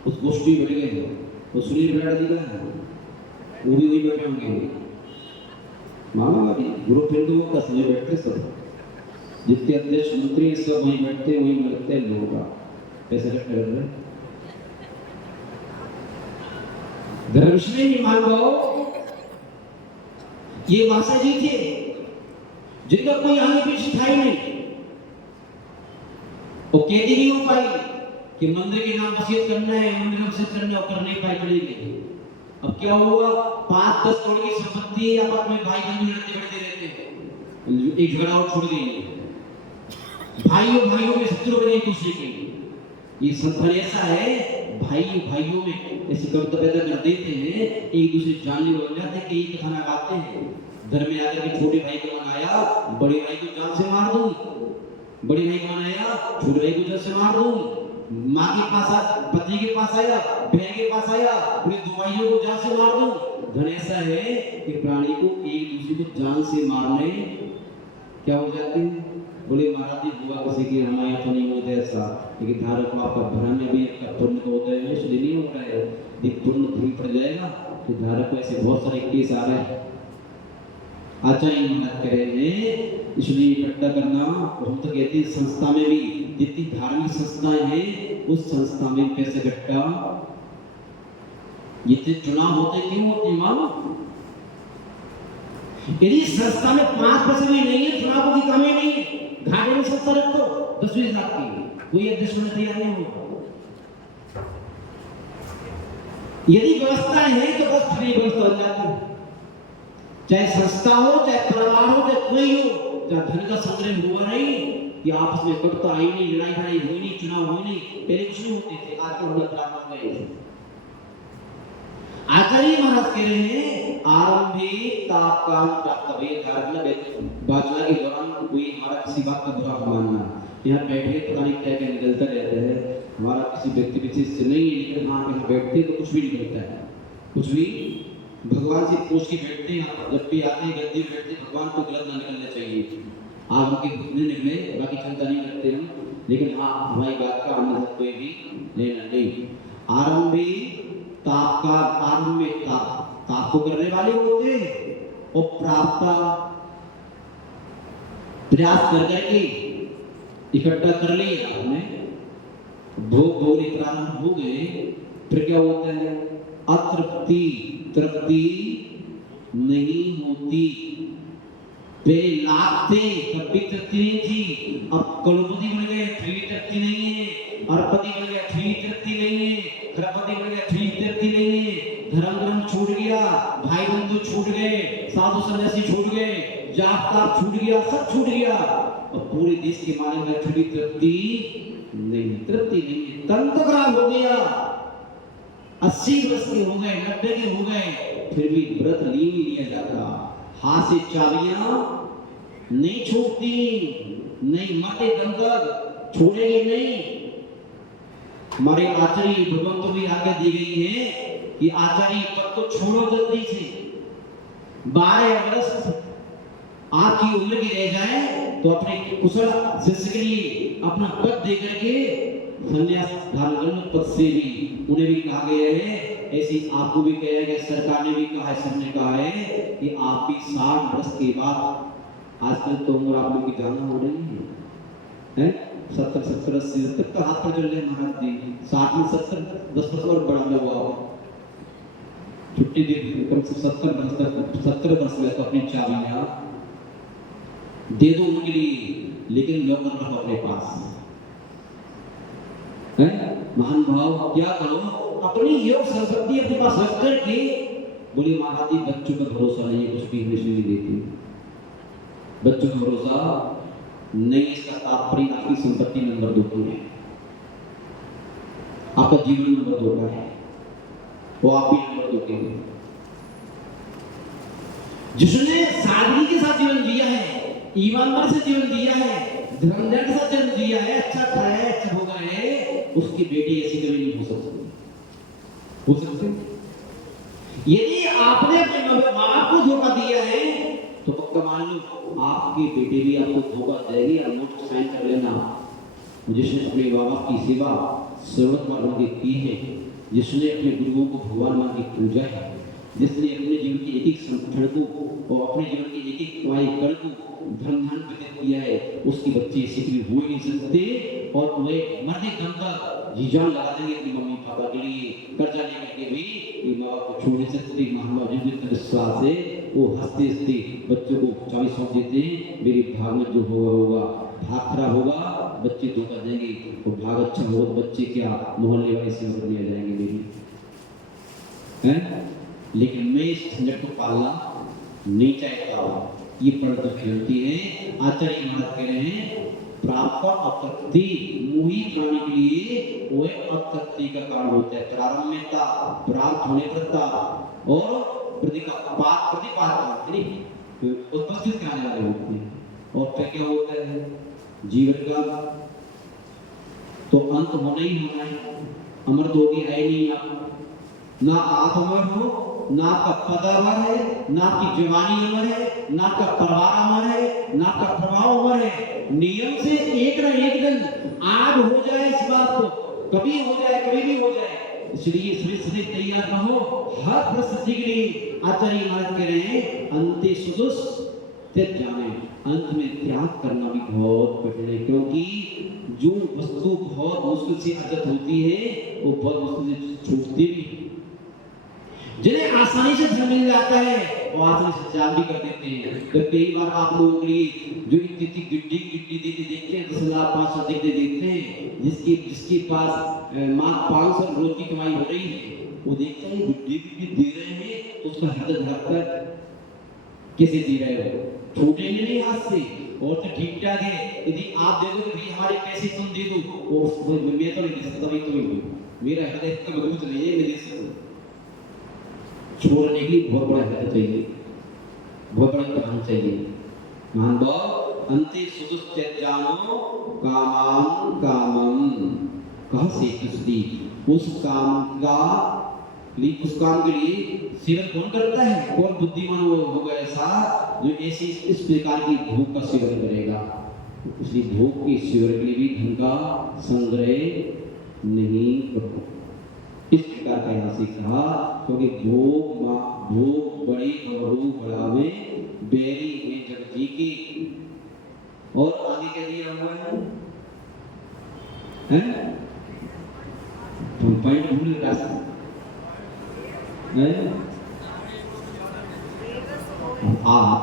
उस गोष्ठी बैठ गए, वो सुनील बराड़ जी का वो भी वही बैठे होंगे, मामा अभी ग्रुप हिंदू का समय बैठते सब, जितने अध्यक्ष मंत्री सब वही बैठते, वही मिलते लोगों का पैसे इकट्ठा कर रहे। धर्मश्री नहीं मान लो, ये भाषा जी थे जिनका कोई आगे पीछे था ही नहीं। वो कहती नहीं हो पाई कि मंदिर के नाम वसीयत करना है, मंदिर का वसीयत करना है, और कर नहीं पाई, चली गई। अब क्या हुआ? 5-10 करोड़ की संपत्ति है, आपस में भाई बंधु लड़ते रहते हैं, एक झगड़ा और छोड़ गई, भाइयों में शत्रु बने एक दूसरे के। ये संतन ऐसा है, भाइयों में ऐसी कविता पैदा कर देते हैं, एक दूसरे जानने लग जाते हैं, कई कथाना गाते हैं। घर में आकर के छोटे भाई को मनाया, बड़े भाई को जान से मार दूं, बड़े भाई को मनाया, छोटे भाई को जान से मार दूं, माँ के पास पति के पास आया, बहन के पास आया, पूरे दो भाइयों को जान से मार दूं। धन ऐसा है कि प्राणी को एक दूसरे को जान से मारने क्या हो जाते हैं? बोले महाराज जी हुआ किसी की, हमारे यहाँ तो नहीं होता ऐसा, लेकिन धारक को आपका भ्रम में भी पुण्य का होता है, इसलिए नहीं होता है। यदि पुण्य धूल पड़ जाएगा तो धारक को ऐसे बहुत सारे केस आ रहे हैं। आचार्य मेहनत कर रहे हैं, इसलिए इकट्ठा करना। हम तो कहते हैं संस्था में भी जितनी धार्मिक संस्थाएं हैं, उस संस्था में कैसे इकट्ठा, जितने चुनाव होते क्यों होते मालूम? यदि संस्था में 5% भी नहीं है, चुनावों की कमी नहीं है, घाटे में संस्था रख दो 10-20 लाख की, कोई अध्यक्ष होने तैयार नहीं होगा। यदि व्यवस्था है तो बस फ्री व्यवस्था हो जाती है, चाहे संस्था हो, चाहे परिवार हो, चाहे कोई हो, चाहे धन का संग्रह हुआ नहीं कि आपस में कटता आई नहीं, लड़ाई हुई नहीं, चुनाव हुई नहीं, पहले कुछ नहीं होते थे, आज तो बदलाव हो गए। आचार्य महाराज कह रहे हैं, आरंभे तापकाल प्राप्तव्य बाचला के दौरान कोई हमारा किसी बात का बुरा मानना, यहाँ बैठे पता नहीं क्या क्या निकलता रहता है, हमारा किसी व्यक्ति विशेष से नहीं है, लेकिन हाँ यहाँ बैठते तो कुछ भी निकलता है, कुछ भी भगवान से पूछ के बैठते हैं। जब भी आते हैं गद्दी बैठते, भगवान को गलत ना निकलना चाहिए, आप उनके घुटने निकले, बाकी चिंता नहीं करते हम, लेकिन हाँ हमारी बात का हमने कोई भी लेना नहीं। आरंभी ताप का आरंभ में ताप को करने वाले होते हैं और प्राप्ता प्रयास कर करके इकट्ठा कर लिया आपने, भोग भोगने प्रारंभ हो गए, फिर क्या होता है? अतृप्ति तृप्ति नहीं होती। पहले लाख थे तब भी तृप्ति नहीं थी, अब करोड़पति बन गए फिर भी तृप्ति नहीं है, अरबपति बन गया फिर भी तृप्ति नहीं है, खरबपति बन गया फिर भी तृप्ति नहीं है। धर्म छूट गया, भाई बंधु छूट गए, साधु सन्यासी छूट गए, जात पात छूट गया, सब छूट गया, और पूरे देश के माने में फिर भी तृप्ति नहीं, तृप्ति नहीं है। तन तो खराब हो गया, 80 वर्ष के हो गए, 90 के हो गए, फिर भी व्रत नहीं लिया जाता। हाथ से चाबियां नहीं छूटती, नहीं मरते दम तक छोड़ेंगे नहीं। हमारे आचार्य भगवंत को भी आज्ञा दी गई है कि आचार्य पद को छोड़ो जल्दी से, 12 वर्ष आपकी उम्र की रह जाए तो अपने कुशल शिष्य के लिए अपना पद दे करके संन्यास धारण पद से भी उन्हें भी कहा गया है। ऐसे आपको भी कहा गया, सरकार ने भी कहा है, सबने कहा है कि आप भी 60 वर्ष के बाद, आजकल तो उम्र आप लोग की जाना हो रही है 70 80 तक तो हाथ पर चल रहे महाराज जी, 60 में 70 10 वर्ष और बढ़ा हुआ हो, छुट्टी दे कम से 70 वर्ष में तो अपनी चाबियां दे दो उनके लिए, लेकिन लोग रखो अपने पास है। महान भाव क्या करो, अपनी योग संपत्ति अपने पास रख करके बोले महाराज जी बच्चों का भरोसा नहीं, कुछ भी हमें नहीं देती, बच्चों का भरोसा नहीं। इसका तात्पर्य आपकी संपत्ति नंबर 2 पर है, आपका जीवन नंबर 2 पर है, वो आप भी नंबर 2 के हैं। जिसने सादगी के साथ जीवन जिया है, ईमानदार से जीवन दिया है, धर्मदार के साथ जीवन दिया है, अच्छा खाया है, अच्छा भोगा है, उसकी बेटी ऐसी कभी नहीं हो सकती। हो सकते यदि आपने अपने माँ बाप को धोखा दिया है तो पक्का मान लो आपकी बेटी भी आपको धोखा देगी। और नोट साइन कर लेना, जिसने अपने माँ बाप की सेवा सर्वत मान के की है, जिसने अपने गुरुओं को भगवान मान की पूजा है, जिसने अपने जीवन के एक एक क्षण को और अपने जीवन के एक एक कमाई कण को धन धन व्यतीत किया है, उसके बच्चे ऐसे कभी हो ही नहीं सकते। और वे मरने दम तक जी जान लगा देंगे अपनी मम्मी पापा के लिए, कर्जा लेकर के भी ये माँ बाप को छोड़ नहीं सकते। महात्मा जी जितने विश्वास है वो हंसते हंसते बच्चों को चाबी सौंप देते हैं, मेरे भाग में जो होगा भाग खराब होगा, बच्चे धोखा देंगे, और भाग अच्छा होगा तो बच्चे क्या मोहल्ले वाले सेवा करने आ जाएंगे मेरी है। लेकिन मैं इस झंझट को पालना नहीं चाहता हूँ, ये पढ़ खेलती है। आचार्य महाराज कह रहे हैं प्राप्त अतृप्ति मोही प्राणी के लिए वो अतृप्ति का कारण होता है। प्रारंभ में था प्राप्त होने पर था और प्रतिपात उत्पत्ति कराने वाले होते हैं, और फिर क्या होता है जीवन का तो अंत होना ही होना है। अमर तो होगी है नहीं, ना आप अमर हो, ना आपका पद अमर है, ना आपकी जवानी अमर है, ना आपका परिवार अमर है, ना आपका प्रभाव अमर है। नियम से एक न एक दिन आग हो जाए, इस बात को कभी हो जाए कभी भी हो जाए, इसलिए सभी तैयार रहो हर परिस्थिति के लिए। आचार्य महाराज कह रहे हैं अंते सुदुस त्यज जाने, अंत में त्याग करना भी बहुत कठिन है, क्योंकि जो वस्तु बहुत मुश्किल से अर्जित होती है वो बहुत मुश्किल से छूटती भी। जिन्हें आसानी से धन मिल जाता है वो आसानी से त्याग भी कर देते हैं। तो कई बार आप लोगों के लिए जो इतनी गिड्डी देते देखते हैं, 10,500 देखते हैं, जिसके पास मात्र 500 रोज की कमाई हो रही है, वो देखता है गिड्डी दे रहे हैं तो उसका हृदय धड़कता कैसे दे रहे हो, छूटेंगे नहीं हाथ से, और तो ठीक ठाक है। यदि आप दे दो कि हमारे पैसे तुम दे दो, मैं तो नहीं दे सकता, मेरा हृदय इतना मजबूत नहीं है, मैं दे सकता। छोड़ने के लिए बहुत बड़ा हृदय चाहिए, बहुत बड़ा काम चाहिए। मान भाव अंते सुदुश्चर्यानो कामम कामम कह से कुछ उस काम के लिए सेवन कौन करता है, कौन बुद्धिमान होगा ऐसा जो ऐसी इस प्रकार की भूख का सेवन करेगा। इसलिए भूख के सेवन के लिए भी धन का संग्रह नहीं करो। इस प्रकार का यहाँ से कहा, क्योंकि भोग बड़ी गौरव बढ़ावे बेरी में जग जी की। और आगे क्या दिया हुआ है? पॉइंट भूल रास्ता है।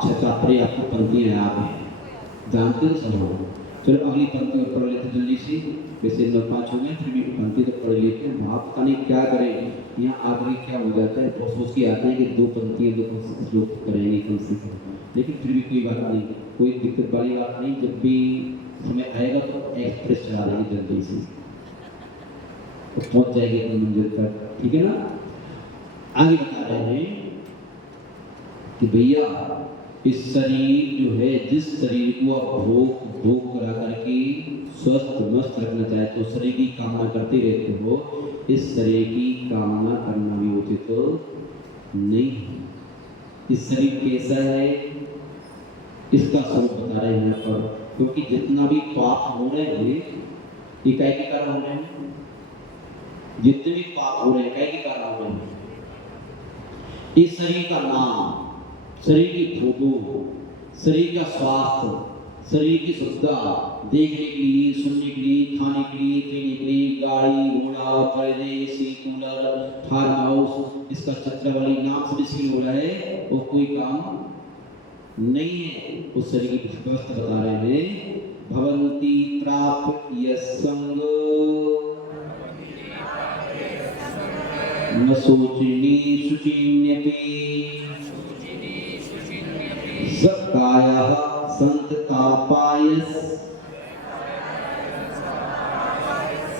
अच्छा प्रिय, आपको पंक्तियां याद है, जानते हो सब लोग। चलो अगली पंक्ति और पढ़ लेते जल्दी से, वैसे 9-5 हो गए, फिर भी पंक्ति तो पढ़ लेते हैं। आप पता नहीं क्या करें, यहाँ आगे क्या हो जाता है, बहुत सोच के आते हैं कि 2 पंक्तियां तो श्लोक करेंगे कम से कम, लेकिन फिर भी कोई बात नहीं, कोई दिक्कत वाली बात नहीं। जब भी समय आएगा तो एक्सप्रेस चला देंगे जल्दी से, तो पहुंच जाएगी अपनी मंजिल पर, ठीक है ना। आगे बता रहे हैं कि भैया इस शरीर जो है, जिस शरीर को आप भोग करा करके स्वस्थ मस्त रखना चाहते हो, शरीर की कामना करते रहते हो, इस शरीर की कामना करना भी उचित तो नहीं है। इस शरीर कैसा है इसका स्वरूप बता रहे हैं यहाँ पर, क्योंकि जितना भी पाप हो रहे हैं ये काय के कारण हो रहे हैं, जितने भी पाप हो रहे हैं काय के कारण हो रहे हैं। इस शरीर का नाम, शरीर की फोटो, शरीर का स्वास्थ्य, शरीर की शुद्धता देखने के लिए, सुनने के लिए, खाने के लिए, पीने के लिए, गाड़ी घोड़ा पर्दे एसी कूलर फार्म हाउस, इसका छत्रवाली नाम से इसलिए हो रहा है, वो कोई काम नहीं है। उस शरीर की व्यवस्था बता रहे हैं, भवंती प्राप्त यस्संग न सोचिनी शुचिन्यपि सत्कायः संततापायस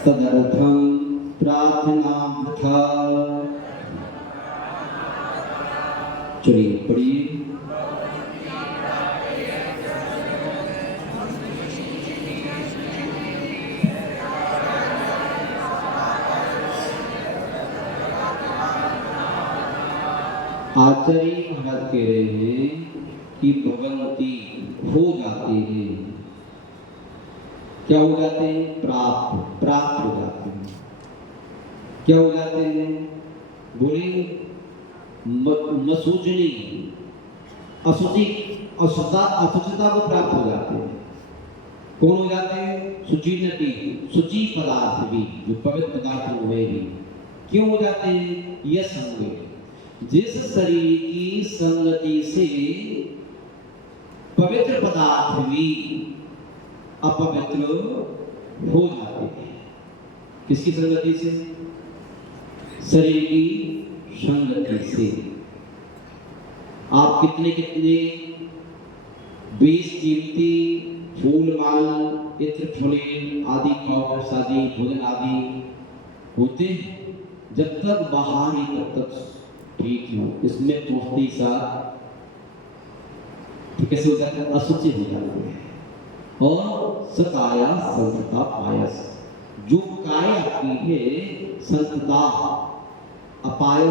तदर्थं प्रार्थना वृथा। चलिए पढ़िए। आचार्य महाराज कह रहे हैं कि भगवंती हो जाते हैं, क्या हो जाते हैं? प्राप्त हो जाते हैं। क्या हो जाते हैं? बोले मसूजनी, अशुचिता को प्राप्त हो जाते हैं। कौन हो जाते हैं? शुचिनति, शुचि पदार्थ भी, जो पवित्र पदार्थ हुए भी। क्यों हो जाते हैं? यह संग, जिस शरीर की संगति से पवित्र पदार्थ भी अपवित्र हो जाते हैं। किसकी संगति से? शरीर की संगति से। आप कितने बेशकीमती फूल माल इत्र फुलेल आदि पाउडर आदि भोजन आदि होते हैं, जब तक बाहर ही तब तक ठीक हो, इसमें पहुंचते सा कैसे हो जाता है? अशुचि हो जाते हैं। और सकाया संतता पायस, जो काय आपकी है संतता अपाय,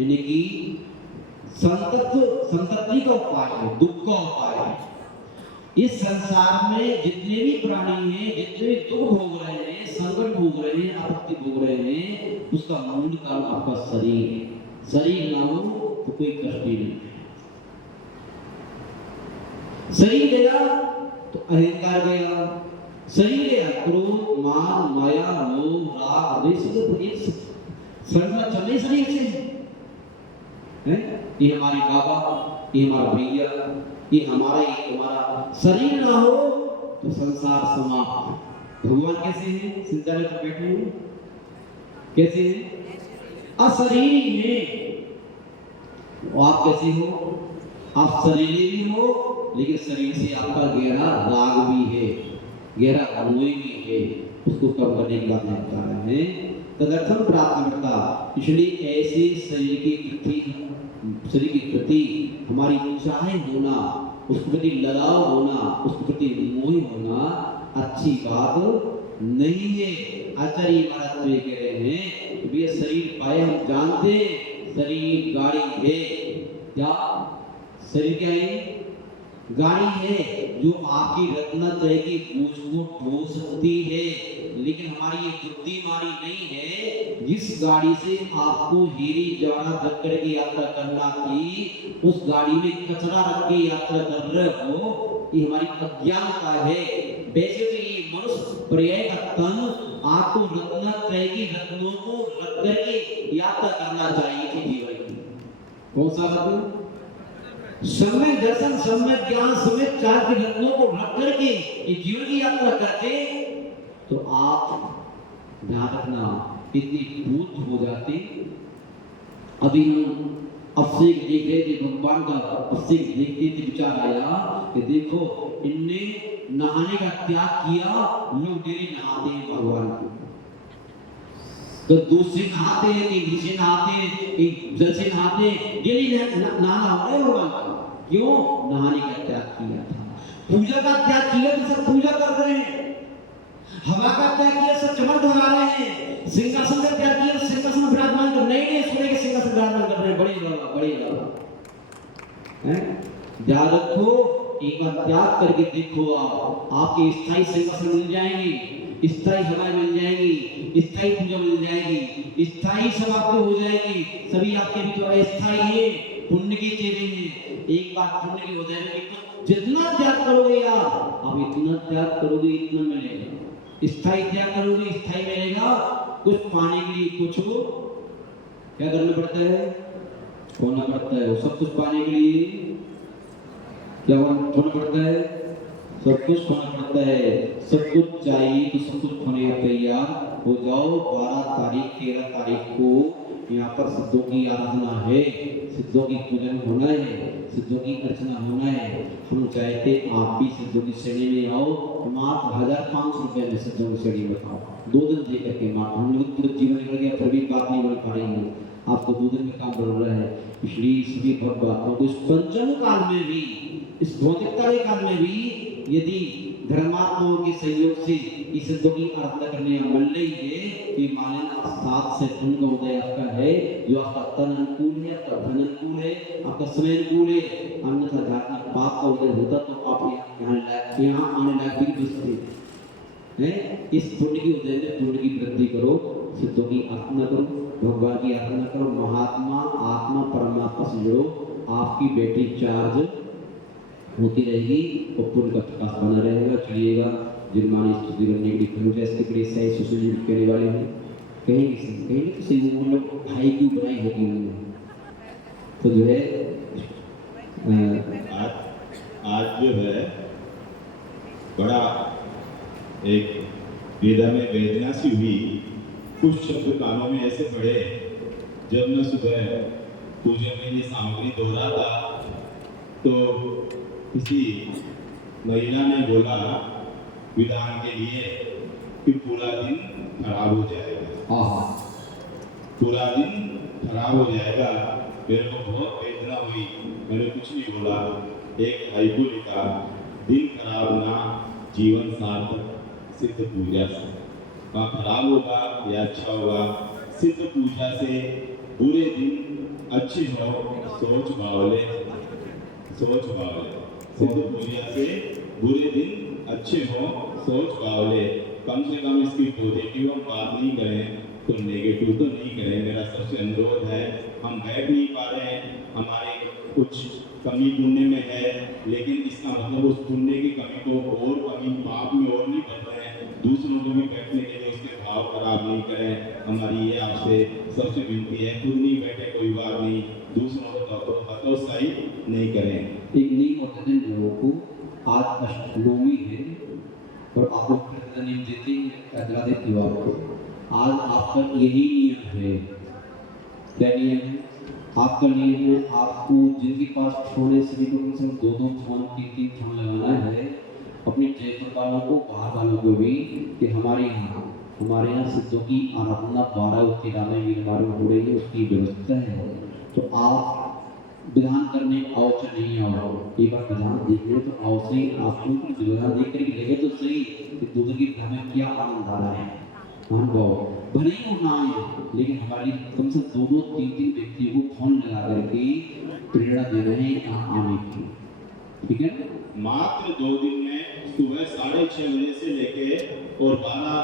यानी कि संतति का उपाय है, दुख का उपाय है। इस संसार में जितने भी प्राणी हैं, जितने भी दुख भोग रहे हैं, संकट भोग रहे हैं, आपत्ति भोग रहे हैं, उसका मूल कारण आपका शरीर है। शरीर ना हो तो कोई कष्ट ही नहीं। शरीर गया तो अहंकार गया, शरीर गया क्रोध मान माया मोह राग आदेश संगठन चलने शरीर से है। ये हमारे बाबा, ये हमारा भैया, ये हमारा, ये तुम्हारा। शरीर ना हो तो संसार समाप्त। भगवान कैसे हैं? सिद्धार्थ में बैठे हैं, कैसे हैं? अशरीरी है। आप कैसे हो? आप शरीरी भी हो, लेकिन शरीर से आपका गहरा राग भी है, गहरा अनुय भी है, उसको कम करने की बात नहीं बता रहे हैं। तदर्थम प्राथमिकता, इसलिए ऐसे शरीर के प्रति हमारी चाहे होना, उसके प्रति लगाव होना, उसके प्रति मोह होना अच्छी बात नहीं है। आचार्य महाराज तो ये कह रहे हैं कि ये शरीर पाए, हम जानते शरीर गाड़ी है। क्या शरीर क्या है? गाड़ी है जो आपकी रत्नत्रय की बोझ को ढो सकती है, लेकिन हमारी ये बुद्धिमानी नहीं है। जिस गाड़ी से आपको हीरी जवाहरात रख कर के यात्रा करना थी, उस गाड़ी में कचरा रख के यात्रा कर रहे हो, ये हमारी अज्ञानता है। वैसे तो ये मनुष्य पर्याय का तन आपको रत्नत्रय की रत्नों को रख करके यात्रा करना चाहिए थी जीवन की। कौन सा रत्न? सम्यक दर्शन, सम्यक ज्ञान, सम्यक चार के रत्नों को रख करके ये जीवन की यात्रा करते तो आप ध्यान रखना इतनी बुद्ध हो जाते। अभी हम अब से देख रहे थे भगवान का, अब से देखते थे विचार आया कि देखो इनने नहाने का त्याग किया, लोग डेली नहाते हैं भगवान को, तो दूध से नहाते हैं, नींबू से नहाते हैं, जल से नहाते हैं, डेली नहाना हो रहा है भगवान का। क्यों? नहाने का त्याग किया था। पूजा का त्याग किया तो सब पूजा कर रहे हैं। हवा का त्याग किया सब चमक ढगा रहे हैं। सिंहासन का त्याग किया सिंहासन में विराजमान कर नए सोने के सिंहासन विराजमान कर रहे हैं। बड़े बाबा, बड़े बाबा हैं। याद रखो, एक बार त्याग करके देखो, आप आपके स्थायी सिंहासन मिल जाएंगे, स्थायी हवा मिल जाएंगी, स्थायी पूजा मिल जाएगी, स्थायी सब आपको हो जाएगी। सभी आपके भी तो अस्थायी है, पुण्य की चीजें हैं। एक बार पुण्य की हो जाएगी तो जितना त्याग करोगे आप इतना त्याग करोगे इतना मिलेगा। स्थायी त्याग करोगे स्थायी मिलेगा। कुछ पाने के लिए कुछ क्या करना पड़ता है? खोना पड़ता है। सब कुछ पाने के लिए क्या खोना पड़ता है? सब कुछ खोना पड़ता है। सब कुछ चाहिए तो सब कुछ खोने को तैयार हो जाओ। 12 तारीख 13 तारीख को यहाँ पर सिद्धों की आराधना है, सिद्धों की पूजन होना है, सिद्धों की अर्चना होना है। हम चाहते आप भी सिद्धों की श्रेणी में आओ। हम आप 1500 रुपए में सिद्धों की श्रेणी में आओ। 2 दिन दे करके माँ हम लोग पूरे जीवन निकल गया फिर भी बात नहीं बन पा रही है। आपको 2 दिन में काम बढ़ रहा है। इसलिए सभी बहुत बातों को इस पंचम काल में भी, इस भौतिकता के काल में भी यदि धर्मात्माओं के सहयोग से इस सिद्धों की आराधना करने मिल रही है, कि मालन 7 से धन का उदय आपका है, जो आपका तन अनुकूल है, आपका धन अनुकूल है, आपका समय अनुकूल है। अन्यथा धार्मिक पाप का उदय होता तो आप यहाँ आने लायक भी बचते हैं। इस पुण्य की उदय में पुण्य की वृद्धि करो, सिद्धों की आराधना करो, भगवान की आराधना करो, महात्मा आत्मा परमात्मा से जुड़ो। आपकी बैटरी चार्ज होती रहेगी और पुण्य का प्रकाश बना रहेगा। चलिएगा जिनमानी स्तुति करने के लिए फिल्म इसके बड़े सही सुशील कहने वाले हैं। कहीं तो सही वो लोग भाई की बनाई होगी उन्होंने, तो जो है आज जो है बड़ा एक वेदा में वेदना सी हुई। कुछ शब्द कानों में ऐसे पड़े, जब मैं सुबह पूजन में ये सामग्री दोहरा था तो किसी महिला ने बोला विधान के लिए कि पूरा दिन खराब हो जाएगा, पूरा दिन खराब हो जाएगा। मेरे को बहुत वेदना हुई, मैंने कुछ नहीं बोला। एक हाइकू लिखा, दिन खराब ना जीवन सार्थक सिद्ध पूजा से। वहाँ खराब होगा या अच्छा होगा, सिद्ध पूजा से बुरे दिन अच्छे हो, सोच बावले, सोच बावले। सिद्ध पूजा से बुरे दिन अच्छे हो, सोच बावले। कम से कम इसकी पॉजिटिव हम बात नहीं करें तो नेगेटिव तो नहीं करें। मेरा सबसे अनुरोध है, हम बैठ नहीं पा रहे हैं, हमारे कुछ कमी पुण्य में है, लेकिन इसका मतलब उस पुण्य की कमी को और कमी पाप में और नहीं बढ़ रहे हैं। दूसरों को भी बैठने के लिए उसके भाव खराब नहीं करें। हमारी ये आपसे सबसे विनती है, खुद नहीं बैठे कोई बात नहीं, दूसरों को हतोत्साही नहीं करें। एक नियम होता है लोगों को, आज अष्टमी है और आप लोग नियम देते हैं, देती हो आपको। आज आपका यही नियम है। क्या नियम है? आपका नियम है, आपको जिनके पास फोन है सभी को कम से कम 2-2 फोन 3-3 फोन लगाना है। अपने जयपुर वालों को, बाहर वालों को भी, कि हमारे यहाँ सिद्धों की आराधना 12 और 13 में वीरवार में हो रही है, उसकी व्यवस्था है। तो आप विधान करने आओ चाहे नहीं आओ, एक बार विधान देख लो तो आओ से आपको विधान देख कर लगे तो सही कि दूसरे की विधान में क्या आनंद आ रहा है। भले ही वो ना आए, लेकिन हमारी कम से 2-2, 3-3 व्यक्तियों को फोन लगा करके प्रेरणा दे रहे हैं यहाँ आने की। ठीक है ना? मात्र 2 दिन में सुबह 6:30 बजे से लेके और 12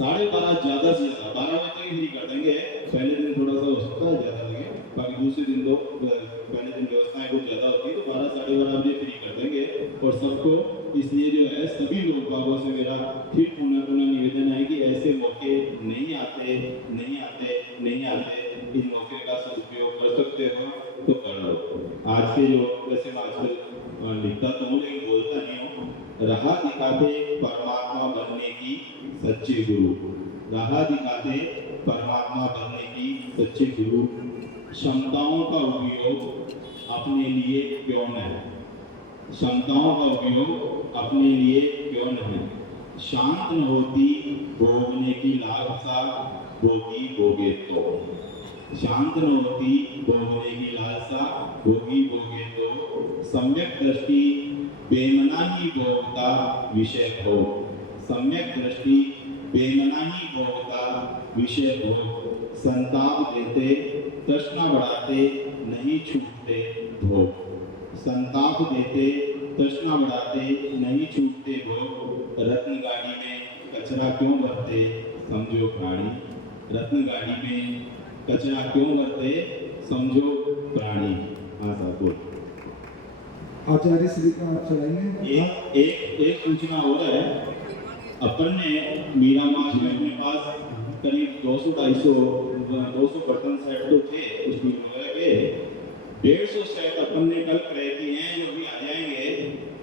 ज़्यादा से ज़्यादा 12 बजे तक ही फ्री कर देंगे। पहले दिन थोड़ा सा हो सकता है ज़्यादा लगे, बाकी दूसरे दिन तो पहले दिन व्यवस्थाएं कुछ ज़्यादा होती है, तो 12 साढ़े 12 बजे फ्री कर देंगे। और सबको इसलिए जो है सभी लोग बागों से मेरा फिर पुनः निवेदन है कि ऐसे मौके नहीं आते, इन मौके का सदुपयोग कर सकते हो तो कर लो। आज के जो वैसे मैं आजकल लिखता तो हूँ लेकिन बोलता नहीं हूँ। राह दिखाते परमात्मा बनने की सच्चे गुरु, राह दिखाते परमात्मा बनने की सच्चे गुरु, क्षमताओं का उपयोग अपने लिए क्यों न है, क्षमताओं का उपयोग अपने लिए क्यों न है। शांत न होती भोगने की लालसा, भोगी भोगे तो, शांत न होती भोगने की लालसा, भोगी भोगे तो, सम्यक दृष्टि बेमना ही भोगता विषय भोग, सम्यक दृष्टि बेमना ही भोगता विषय भोग, संताप देते तृष्णा बढ़ाते नहीं छूटते भोग, संताप देते तृष्णा बढ़ाते नहीं छूटते भोग। रत्न गाड़ी में कचरा क्यों भरते समझो प्राणी, रत्न गाड़ी में कचरा क्यों भरते समझो प्राणी। हाँ साहब बोल। आचार्य श्री का आप चलाएंगे। एक सूचना हो रहा है, अपन ने मीरा मार्च में अपने पास करीब 200 बर्तन सेट तो थे उस दिन वगैरह के, 150 सेट अपन ने कल क्रय किए हैं जो भी आ जाएंगे,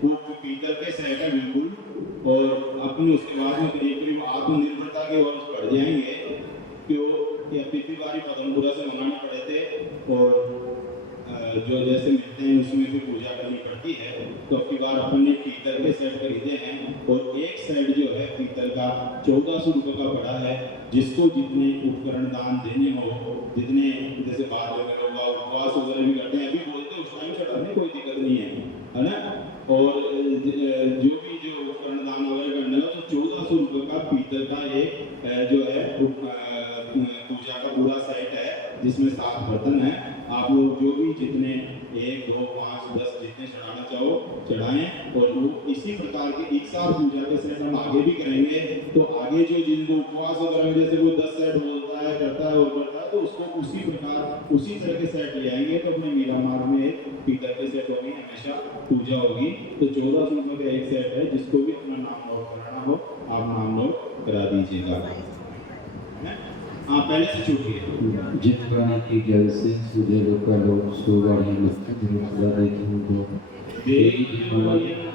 वो पीतल के सेट है बिल्कुल। और अपन उसके बाद में करीब आत्मनिर्भरता के वर्ष बढ़ जाएंगे क्यों या पिछली बारी पदमपुरा से मंगाने पड़े थे और जो जैसे मिलते हैं उसमें फिर पूजा करनी पड़ती है, तो अब की बार अपन ने पीतल के सेट खरीदे हैं और एक सेट जो है पीतल का 1400 रुपये का पड़ा है। जिसको जितने उपकरण दान देने हो, जितने जैसे बात वगैरह हुआ, उपवास वगैरह भी करते हैं, अभी बोलते हैं उस टाइम चढ़ाने कोई दिक्कत नहीं है ना। और जो भी जो उपकरण दान वगैरह करना है तो 1400 रुपये का पीतल का एक जो है पूजा का पूरा सेट है जिसमें 7 बर्तन है। आप लोग जो भी जितने 1 2 5 10 जितने चढ़ाना चाहो चढ़ाएं। और वो इसी प्रकार के एक साथ पूजा के सेट हम आगे भी करेंगे, तो आगे जो जिनको उपवास वगैरह जैसे वो 10 सेट बोलता है करता है और करता है, तो उसको उसी प्रकार उसी तरह के सेट ले आएंगे। तो अपने मीरा मार्ग में एक पीतल के सेट होगी, हमेशा पूजा होगी। तो 1400 रुपये का एक सेट है, जिसको भी अपना नाम नोट कराना हो आप नाम नोट करा दीजिएगा। हाँ पहले से छूटिए। जिन प्राणी की जल से सूर्य लोग का लोग सुवाड़ी मुक्ति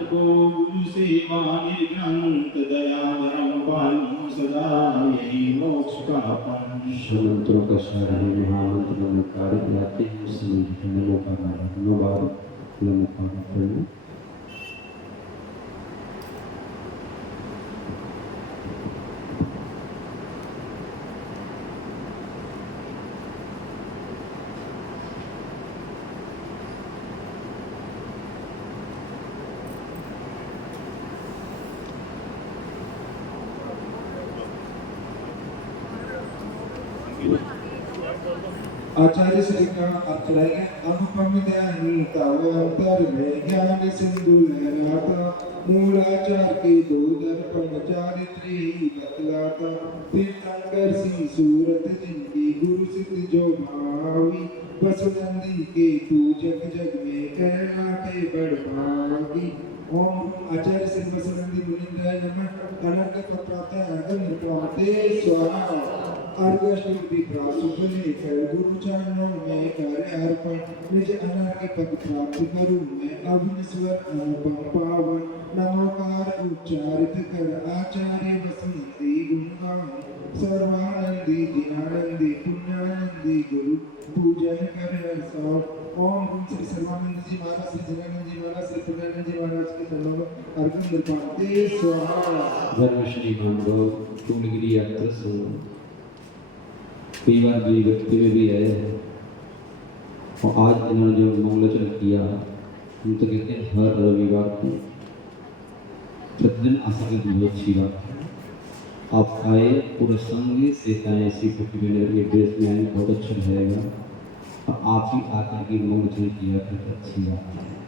को गुरु सेवा निर्ग्रंथ दया धर्म पालन सदा यही मोक्ष का मंत्रों का सार है, महामंत्र में कार्य लाते हैं समझ नमो का नमो का आचार्य श्री का आप चलाएंगे। अनुपम ध्यानी तव अंतर में ज्ञान सिंधु लहराता, मूलाचार के 2 दर्पण चारित्री बतलाता, तीर्थंकर सी सूरत जिनकी गुरु सिद्ध जो भावी, वसुनंदी के पूजक जग में कहलाते बड़ भागी। ओम आचार्य श्री वसुनंदी मुनिंद्राय नमः। अनर्घ पत्राते अगम प्राते स्वाहा, अर्घ्य प्राप्त लेकर गुरु चरणों में कर अर्पण, निज अनर्घ पद प्राप्त करूं मैं अभिन स्वर अनुपम पावन। नमोकार उच्चारित कर आचार्य वसुनंदी गुणगान, सर्वानंदी जिनानंदी पुण्यानंदी गुरु पूजन कर हर्षाओ। ओम श्री सर्वानंद जी महाराज, श्री जिनानंद जी महाराज, श्री पुण्यानंद जी महाराज के चरणों में अर्घ्य निर्पाते स्वाहा। धर्म श्री मानव टूलगिरी यात्रा संघ कई बार मेरी व्यक्ति में भी आए हैं और आज इन्होंने जो मंगलाचरण किया, हम तो कहते हैं हर रविवार को प्रतिदिन आ सके तो बहुत अच्छी बात है। आप आए पूरे संग से आए, ऐसी ये ड्रेस में आए बहुत अच्छा रहेगा और आप ही आकर के मंगलाचरण किया तो अच्छी बात है।